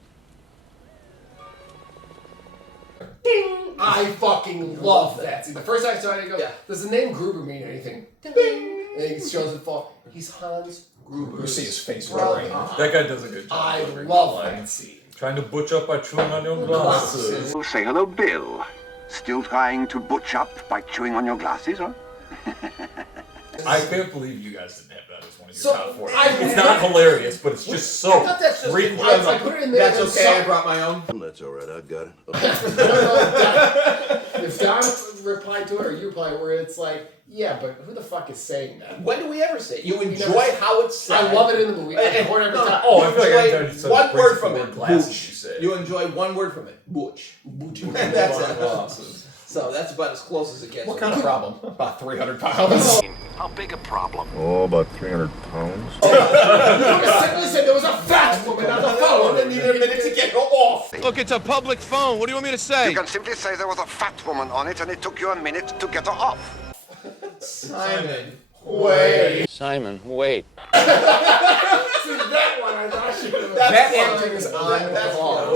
Ding! I fucking love that. See, the first time I saw it, I go, does the name Gruber mean anything? Ding! And he shows it fall. He's Hans Gruber. You see his face brother. worrying. That guy does a good job. I love that scene. Trying to butch up by chewing on your glasses. Say hello, Bill. Still trying to butch up by chewing on your glasses, huh? I can't believe you guys didn't have that as one of your So, top four. I- It's not hilarious, but it's just so I thought that's just- frequent. I put it in there. That's okay, I brought my own. That's all right, I got it. If Don replied to it or you replied, where it's like, yeah, but who the fuck is saying that? When do we ever say it? You enjoy how it's said. I love it in the movie. And, Every no, time. Oh, I feel like enjoy every time you said one breaks word from the it. word glasses, Booch. you say. You enjoy one word from it. Booch. That's it. So that's about as close as it gets. What kind of problem? About 300 pounds. How big a problem? Oh, about 300 pounds. You simply said there was a fat woman on the phone and needed a minute to get her off. Look, it's a public phone. What do you want me to say? You can simply say there was a fat woman on it and it took you a minute to get her off. Simon. Wait. Simon, wait. See, that one I thought she would have. That acting is on the ball.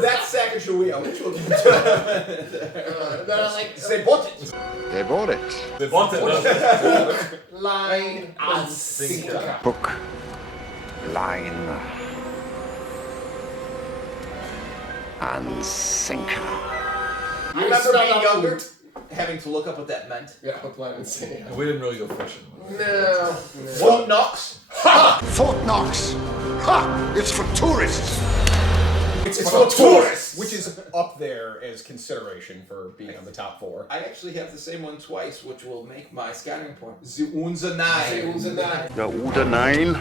That's Sacagawea. Which will Then I like They bought it. They bought it. They bought it. line and sinker. Hook, line, and sinker. I remember being younger, having to look up what that meant. Yeah, hook, line, and sinker. We didn't really go fishing. No. Fort Knox. Ha! Fort Knox. Ha! It's for tourists. It's for tourists, which is up there as consideration for being on the top four. I actually have the same one twice, which will make my scouting point. The unser nine. Ja, oder nein.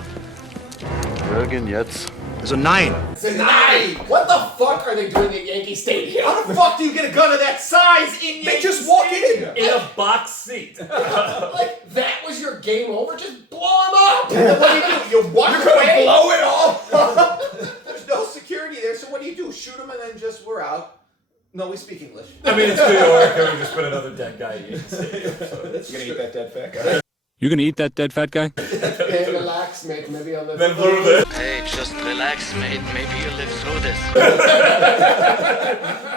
Jürgen, jetzt. There's a 9. It's a 9! What the fuck are they doing at Yankee Stadium? How the fuck do you get a gun of that size in They just walk in. In a box seat. Like, that was your game over? Just blow him up! And then what do? You walk You're gonna away? blow it all. There's no security there, so what do? Shoot them and then just, we're out. No, we speak English. I mean, it's New York, and we just put another dead guy in. So. You gonna eat that dead fat guy? You gonna eat that dead fat guy? Hey, relax, mate. Maybe I'll live Then through blew this. it. Hey, just relax, mate. Maybe you'll live through this.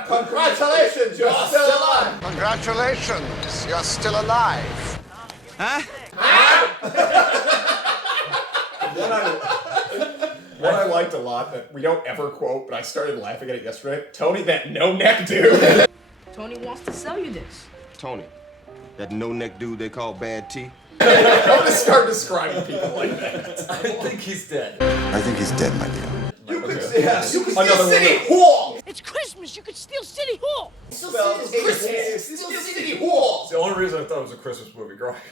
Congratulations, you're still alive. Congratulations, you're still alive. What I liked a lot that we don't ever quote, but I started laughing at it yesterday. Tony, that no-neck dude. Tony wants to sell you this. Tony, that no-neck dude they call Bad T. I'm gonna start describing people like that. I think he's dead. I think he's dead, my dear. You could steal Another one. City Hall. It's Christmas. You could steal City Hall. Still Spells Christmas. Still City Hall. It's the only reason I thought it was a Christmas movie growing up.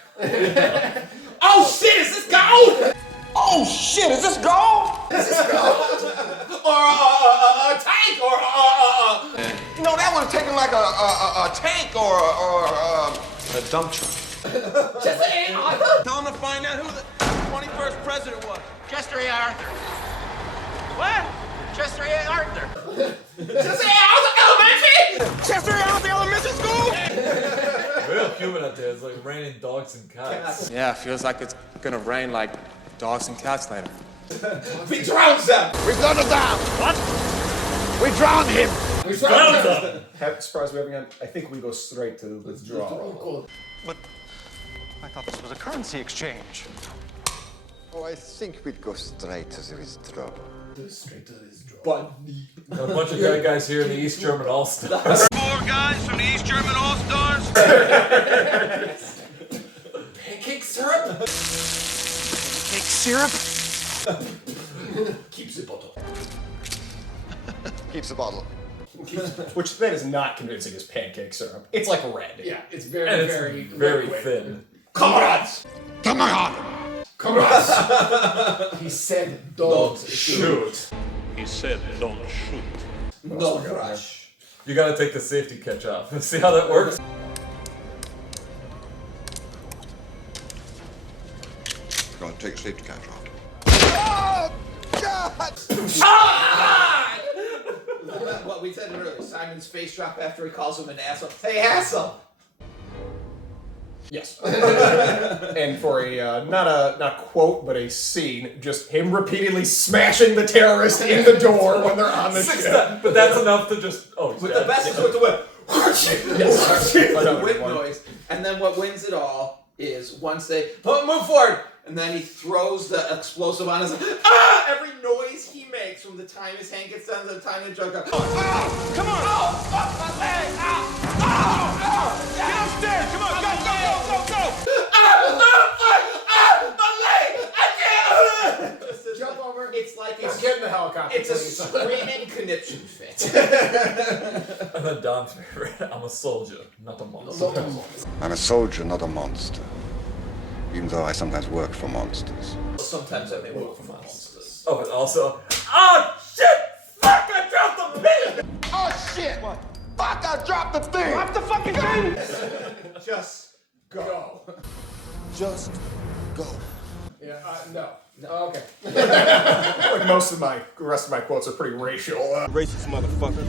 Oh shit, is this gold? Oh shit, is this gold? Is this gold? Or a tank or No, that would have taken like a tank or A dump truck. just an Arthur? Tell him to find out who the 21st president was. Chester A. Arthur. What? Chester A. Arthur. Just an Arthur Elementary? Chester out the elementary school? Real human out there. It's like raining dogs and cats. Yeah, feels like it's gonna rain like dogs and cats later. We drowned them! We got him down! What? We drowned him! We drowned them! Surprised we haven't gone. I think we go straight to withdrawal. But I thought this was a currency exchange. Oh, I think we'd go straight to the withdrawal. Straight to this draw. But Got a bunch of bad guys here in the East German All-Stars. 4 guys from the East German All-Stars. Pancake syrup? Cake syrup? Keeps the bottle. Keeps the bottle. which then is not convincing as pancake syrup. It's like red. Yeah, it's very, And it's very, very lightweight. thin. Comrades! Comrades! He said, don't shoot. He said, don't shoot. No rush. You gotta take the safety catch off. See how that works? Gotta take a safety catch off. What we said earlier, Simon's face drop after he calls him an asshole. Hey, asshole! Yes. And for a not a quote, but a scene, just him repeatedly smashing the terrorist in the door when they're on the ship. But that's enough to just With the best is with the whip. Yes. The whip noise. And then what wins it all is once they move forward, and then he throws the explosive on his every noise he makes from the time his hand gets done to the time the drug goes. Come on! Oh, fuck my leg! Get upstairs! Come on, go! My leg! I can't! Jump over. It's like Let's get in the helicopter. It's a please. screaming conniption fit. And then Dom's favorite. I'm a soldier, not a monster. I'm a soldier, not a monster. Even though I sometimes work for monsters. Sometimes I may work for monsters. Oh, and also, oh shit! Fuck! I dropped the pin! Oh shit! What? Fuck! I dropped the thing! Drop the fucking thing! Just go. Just go. Yeah, no. Oh, okay. Like most of the rest of my quotes are pretty racial. Racist motherfucker.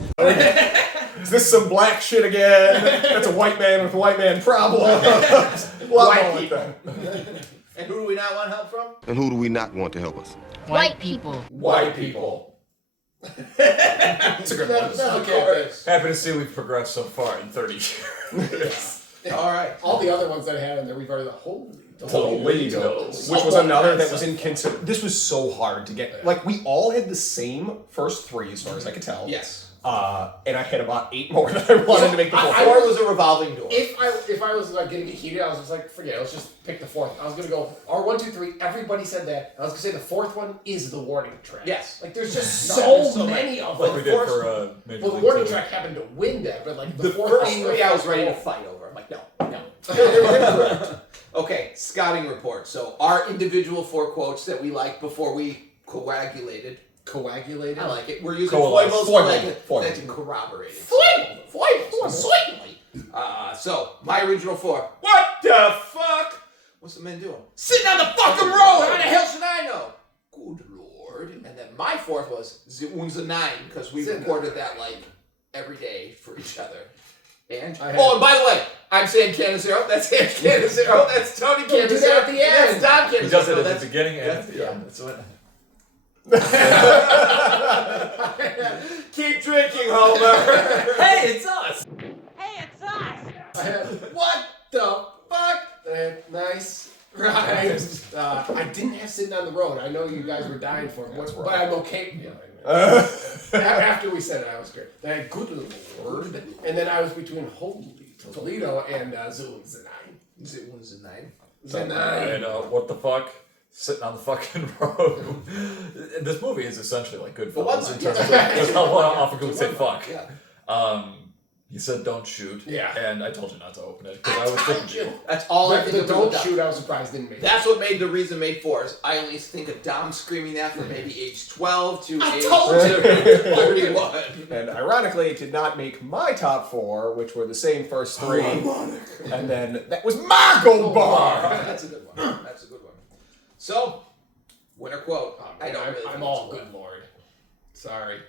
Is this some black shit again? That's a white man with a white man problem. White people. And who do we not want help from? And who do we not want to help us? White people. White people. That's a good one. That's okay. Happy to see we've progressed so far in 30 years. All right. All the other ones that I had in there, we've already holy. Toledos, which was another that was in consider. This was so hard to get. Like, we all had the same first 3, as far as I could tell. Yes. And I had about 8 more that I wanted to make the fourth. 4 was a revolving door. If I was like getting heated, I was just like, forget it, let's just pick the 4th. I was gonna go R1, 2, 3. Everybody said that. I was gonna say the 4th one is the warning track. Yes. Like there's just there's so many of Like them. we did for Major Well, the League warning Two. track happened to win that, but like The fourth first being 3 the I was first ready to one. fight over. I'm like, no. Okay, scouting report. So our individual 4 quotes that we liked before we coagulated. Coagulated? I like it. We're using Coalesced. foibles that's corroborated. Foibles. So my original 4. What the fuck? What's the man doing? Sitting on the fucking road. How the hell should I know? Good lord. And then my 4th was the unser Nine, because we recorded that like every day for each other. And and by the way, I'm Sam Canizero. That's Sam Canizero. That's Tony Don't do that Canizero. at the end. That's Don Canizero. He does it at That's the beginning and at the yeah. end. That's what. Keep drinking, Homer. Hey, it's us! Hey, it's us! I had, what the fuck? I had nice rhymes. I didn't have sitting on the road. I know you guys were dying for it, but I'm okay. Yeah, after we said it, I was great. Then I had good lord, and then I was between holy Toledo and Zunzenine. Zunzenine. And what the fuck? Sitting on the fucking road. This movie is essentially like Goodfellas in terms of just how often can we say fuck. Yeah. He said don't shoot. Yeah. And I told you not to open it because I was thinking. That's all I The think don't about. shoot, I was surprised didn't make it. That's what made the reason made 4 is I only think of Dom screaming that from maybe age 12 to I age told you. 31. And ironically, it did not make my top 4, which were the same first 3. And then that was my gold bar. That's a good one. That's a good one. So, winner quote. I don't really. I'm all good lord. Sorry.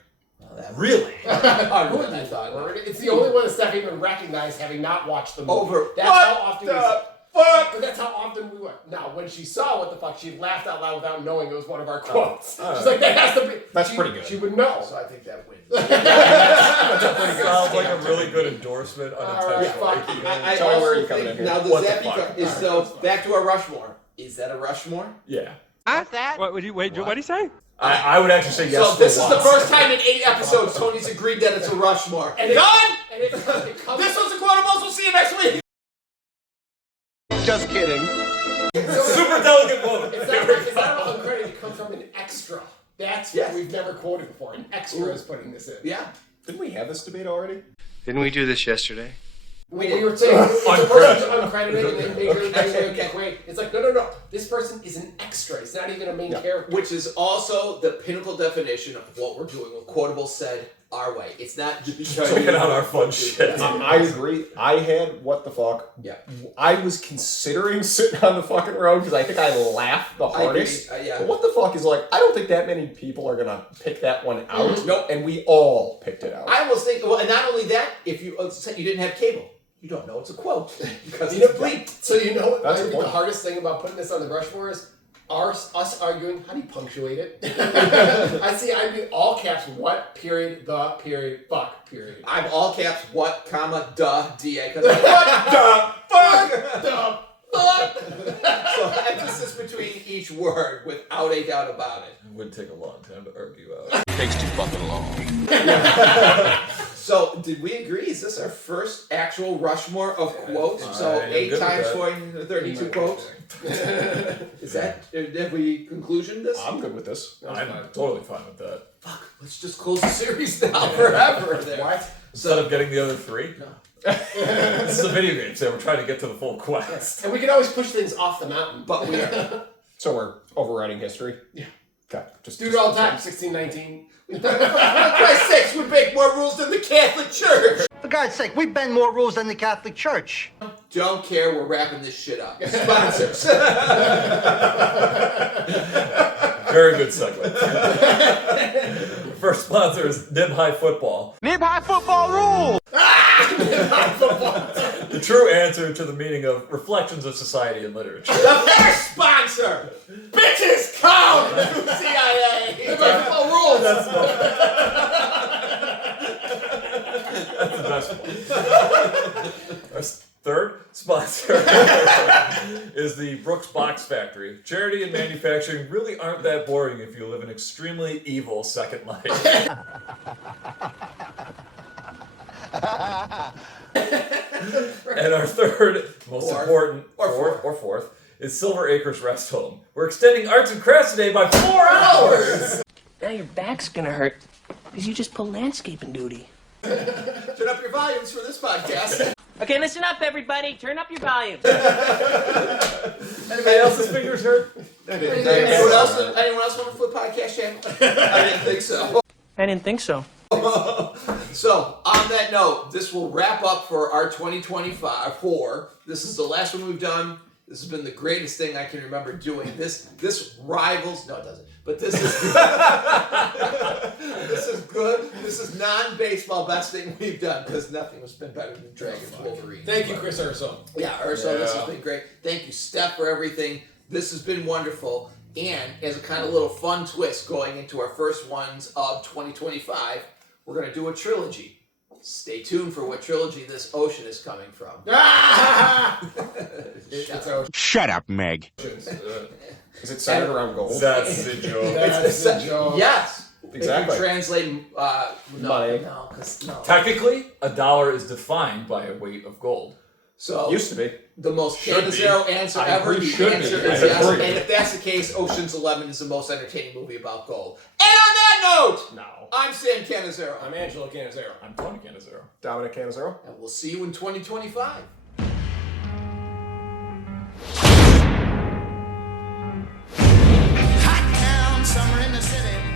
Really? Harder than I thought. It's the only one that Steph even recognized having not watched the movie. Over. That's What how often the fuck. And that's how often we went. Now, when she saw what the fuck, she laughed out loud without knowing it was one of our quotes. She's like, that has to be. That's pretty good. She would know. So I think that wins. Sounds like a really good endorsement unintentionally. I Tell me where also you're coming think in now here. does that become is so back to our Rushmore. Is that a Rushmore? Yeah. What's that? What did he say? I would actually say yes. So this for is the once. first time in 8 episodes Tony's agreed that it's a Rushmore. And Done! And it comes This was the Quotables. We'll see you next week. Just kidding. Super delicate moment. It's not an uncredited. It comes from an extra. That's what we've never quoted before. An extra is putting this in. Yeah. Didn't we have this debate already? Didn't we do this yesterday? We were saying it's a person's uncredited and then they great. It's like, no. This person is an extra. It's not even a main character. Which is also the pinnacle definition of what we're doing. What Quotables said our way. It's not just because Taking out our fun shit. I agree. I had what the fuck. Yeah. I was considering sitting on the fucking road because I think I laughed the hardest. Yeah. But what the fuck is like, I don't think that many people are going to pick that one out. Nope. And we all picked it out. I almost think, well, and not only that, if you said you didn't have cable, you don't know it's a quote. Because it's bleeped. So you know what That's might be the the point. hardest thing about putting this on the Rushmore is us arguing, how do you punctuate it? I do all caps, what, period, the, period, fuck, period. I'm all caps, what, comma, duh, DA. Because what the fuck? The fuck? So emphasis between each word without a doubt about it. It would take a long time to argue out. Takes too fucking long. So, did we agree? Is this our first actual Rushmore of quotes? So, I'm 8 good with times that. 32 quotes? Is that, have we conclusioned this? I'm good with this. I'm totally fine with that. Fuck, let's just close the series now forever. There. What? Instead of getting the other 3? No. This is a video game, so we're trying to get to the full quest. And we can always push things off the mountain. But we are. So we're overwriting history? Yeah. Okay. Just Do it all the time, 1619. For Christ's sakes, we make more rules than the Catholic Church. For God's sake, we bend more rules than the Catholic Church. Don't care, we're wrapping this shit up. Sponsors. Very good segue. First sponsor is Nib High Football. Nib High football rules! The true answer to the meaning of reflections of society and literature. The first sponsor! Bitches come! CIA! Nib High football rules! That's the best one. Our third sponsor is the Brooks Box Factory. Charity and manufacturing really aren't that boring if you live an extremely evil second life. And our third, most important, fourth, is Silver Acres Rest Home. We're extending arts and crafts today by 4 hours! Now your back's gonna hurt because you just pulled landscaping duty. Turn up your volumes for this podcast. Okay, listen up, everybody. Turn up your volume. Anybody else's fingers hurt? Anyone else want to flip podcast channel? I didn't think so. I didn't think so. So, on that note, this will wrap up for our 2025. This is the last one we've done. This has been the greatest thing I can remember doing. This rivals. No, it doesn't. But this is this is good. This is non-baseball best thing we've done because nothing has been better than Dragons Wolverine. Thank you, Chris Urso. Yeah, Urso, this has been great. Thank you, Steph, for everything. This has been wonderful. And as a kind of little fun twist going into our first ones of 2025, we're going to do a trilogy. Stay tuned for what trilogy this ocean is coming from. Shut up, Meg. Is it centered around gold? That's the joke. That's the joke. Yes. Exactly. If you translate Money. No, because no. Technically, a dollar is defined by a weight of gold. So Used to be. the most Should be. Canizero answer I ever. agree, The should answer be. is I yes. agree. And if that's the case, Ocean's 11 is the most entertaining movie about gold. And on that note, No. I'm Sam Canizero. I'm Angelo Canizero. I'm Tony Canizero. Dominic Canizero. And we'll see you in 2025. Hot town, summer in the city.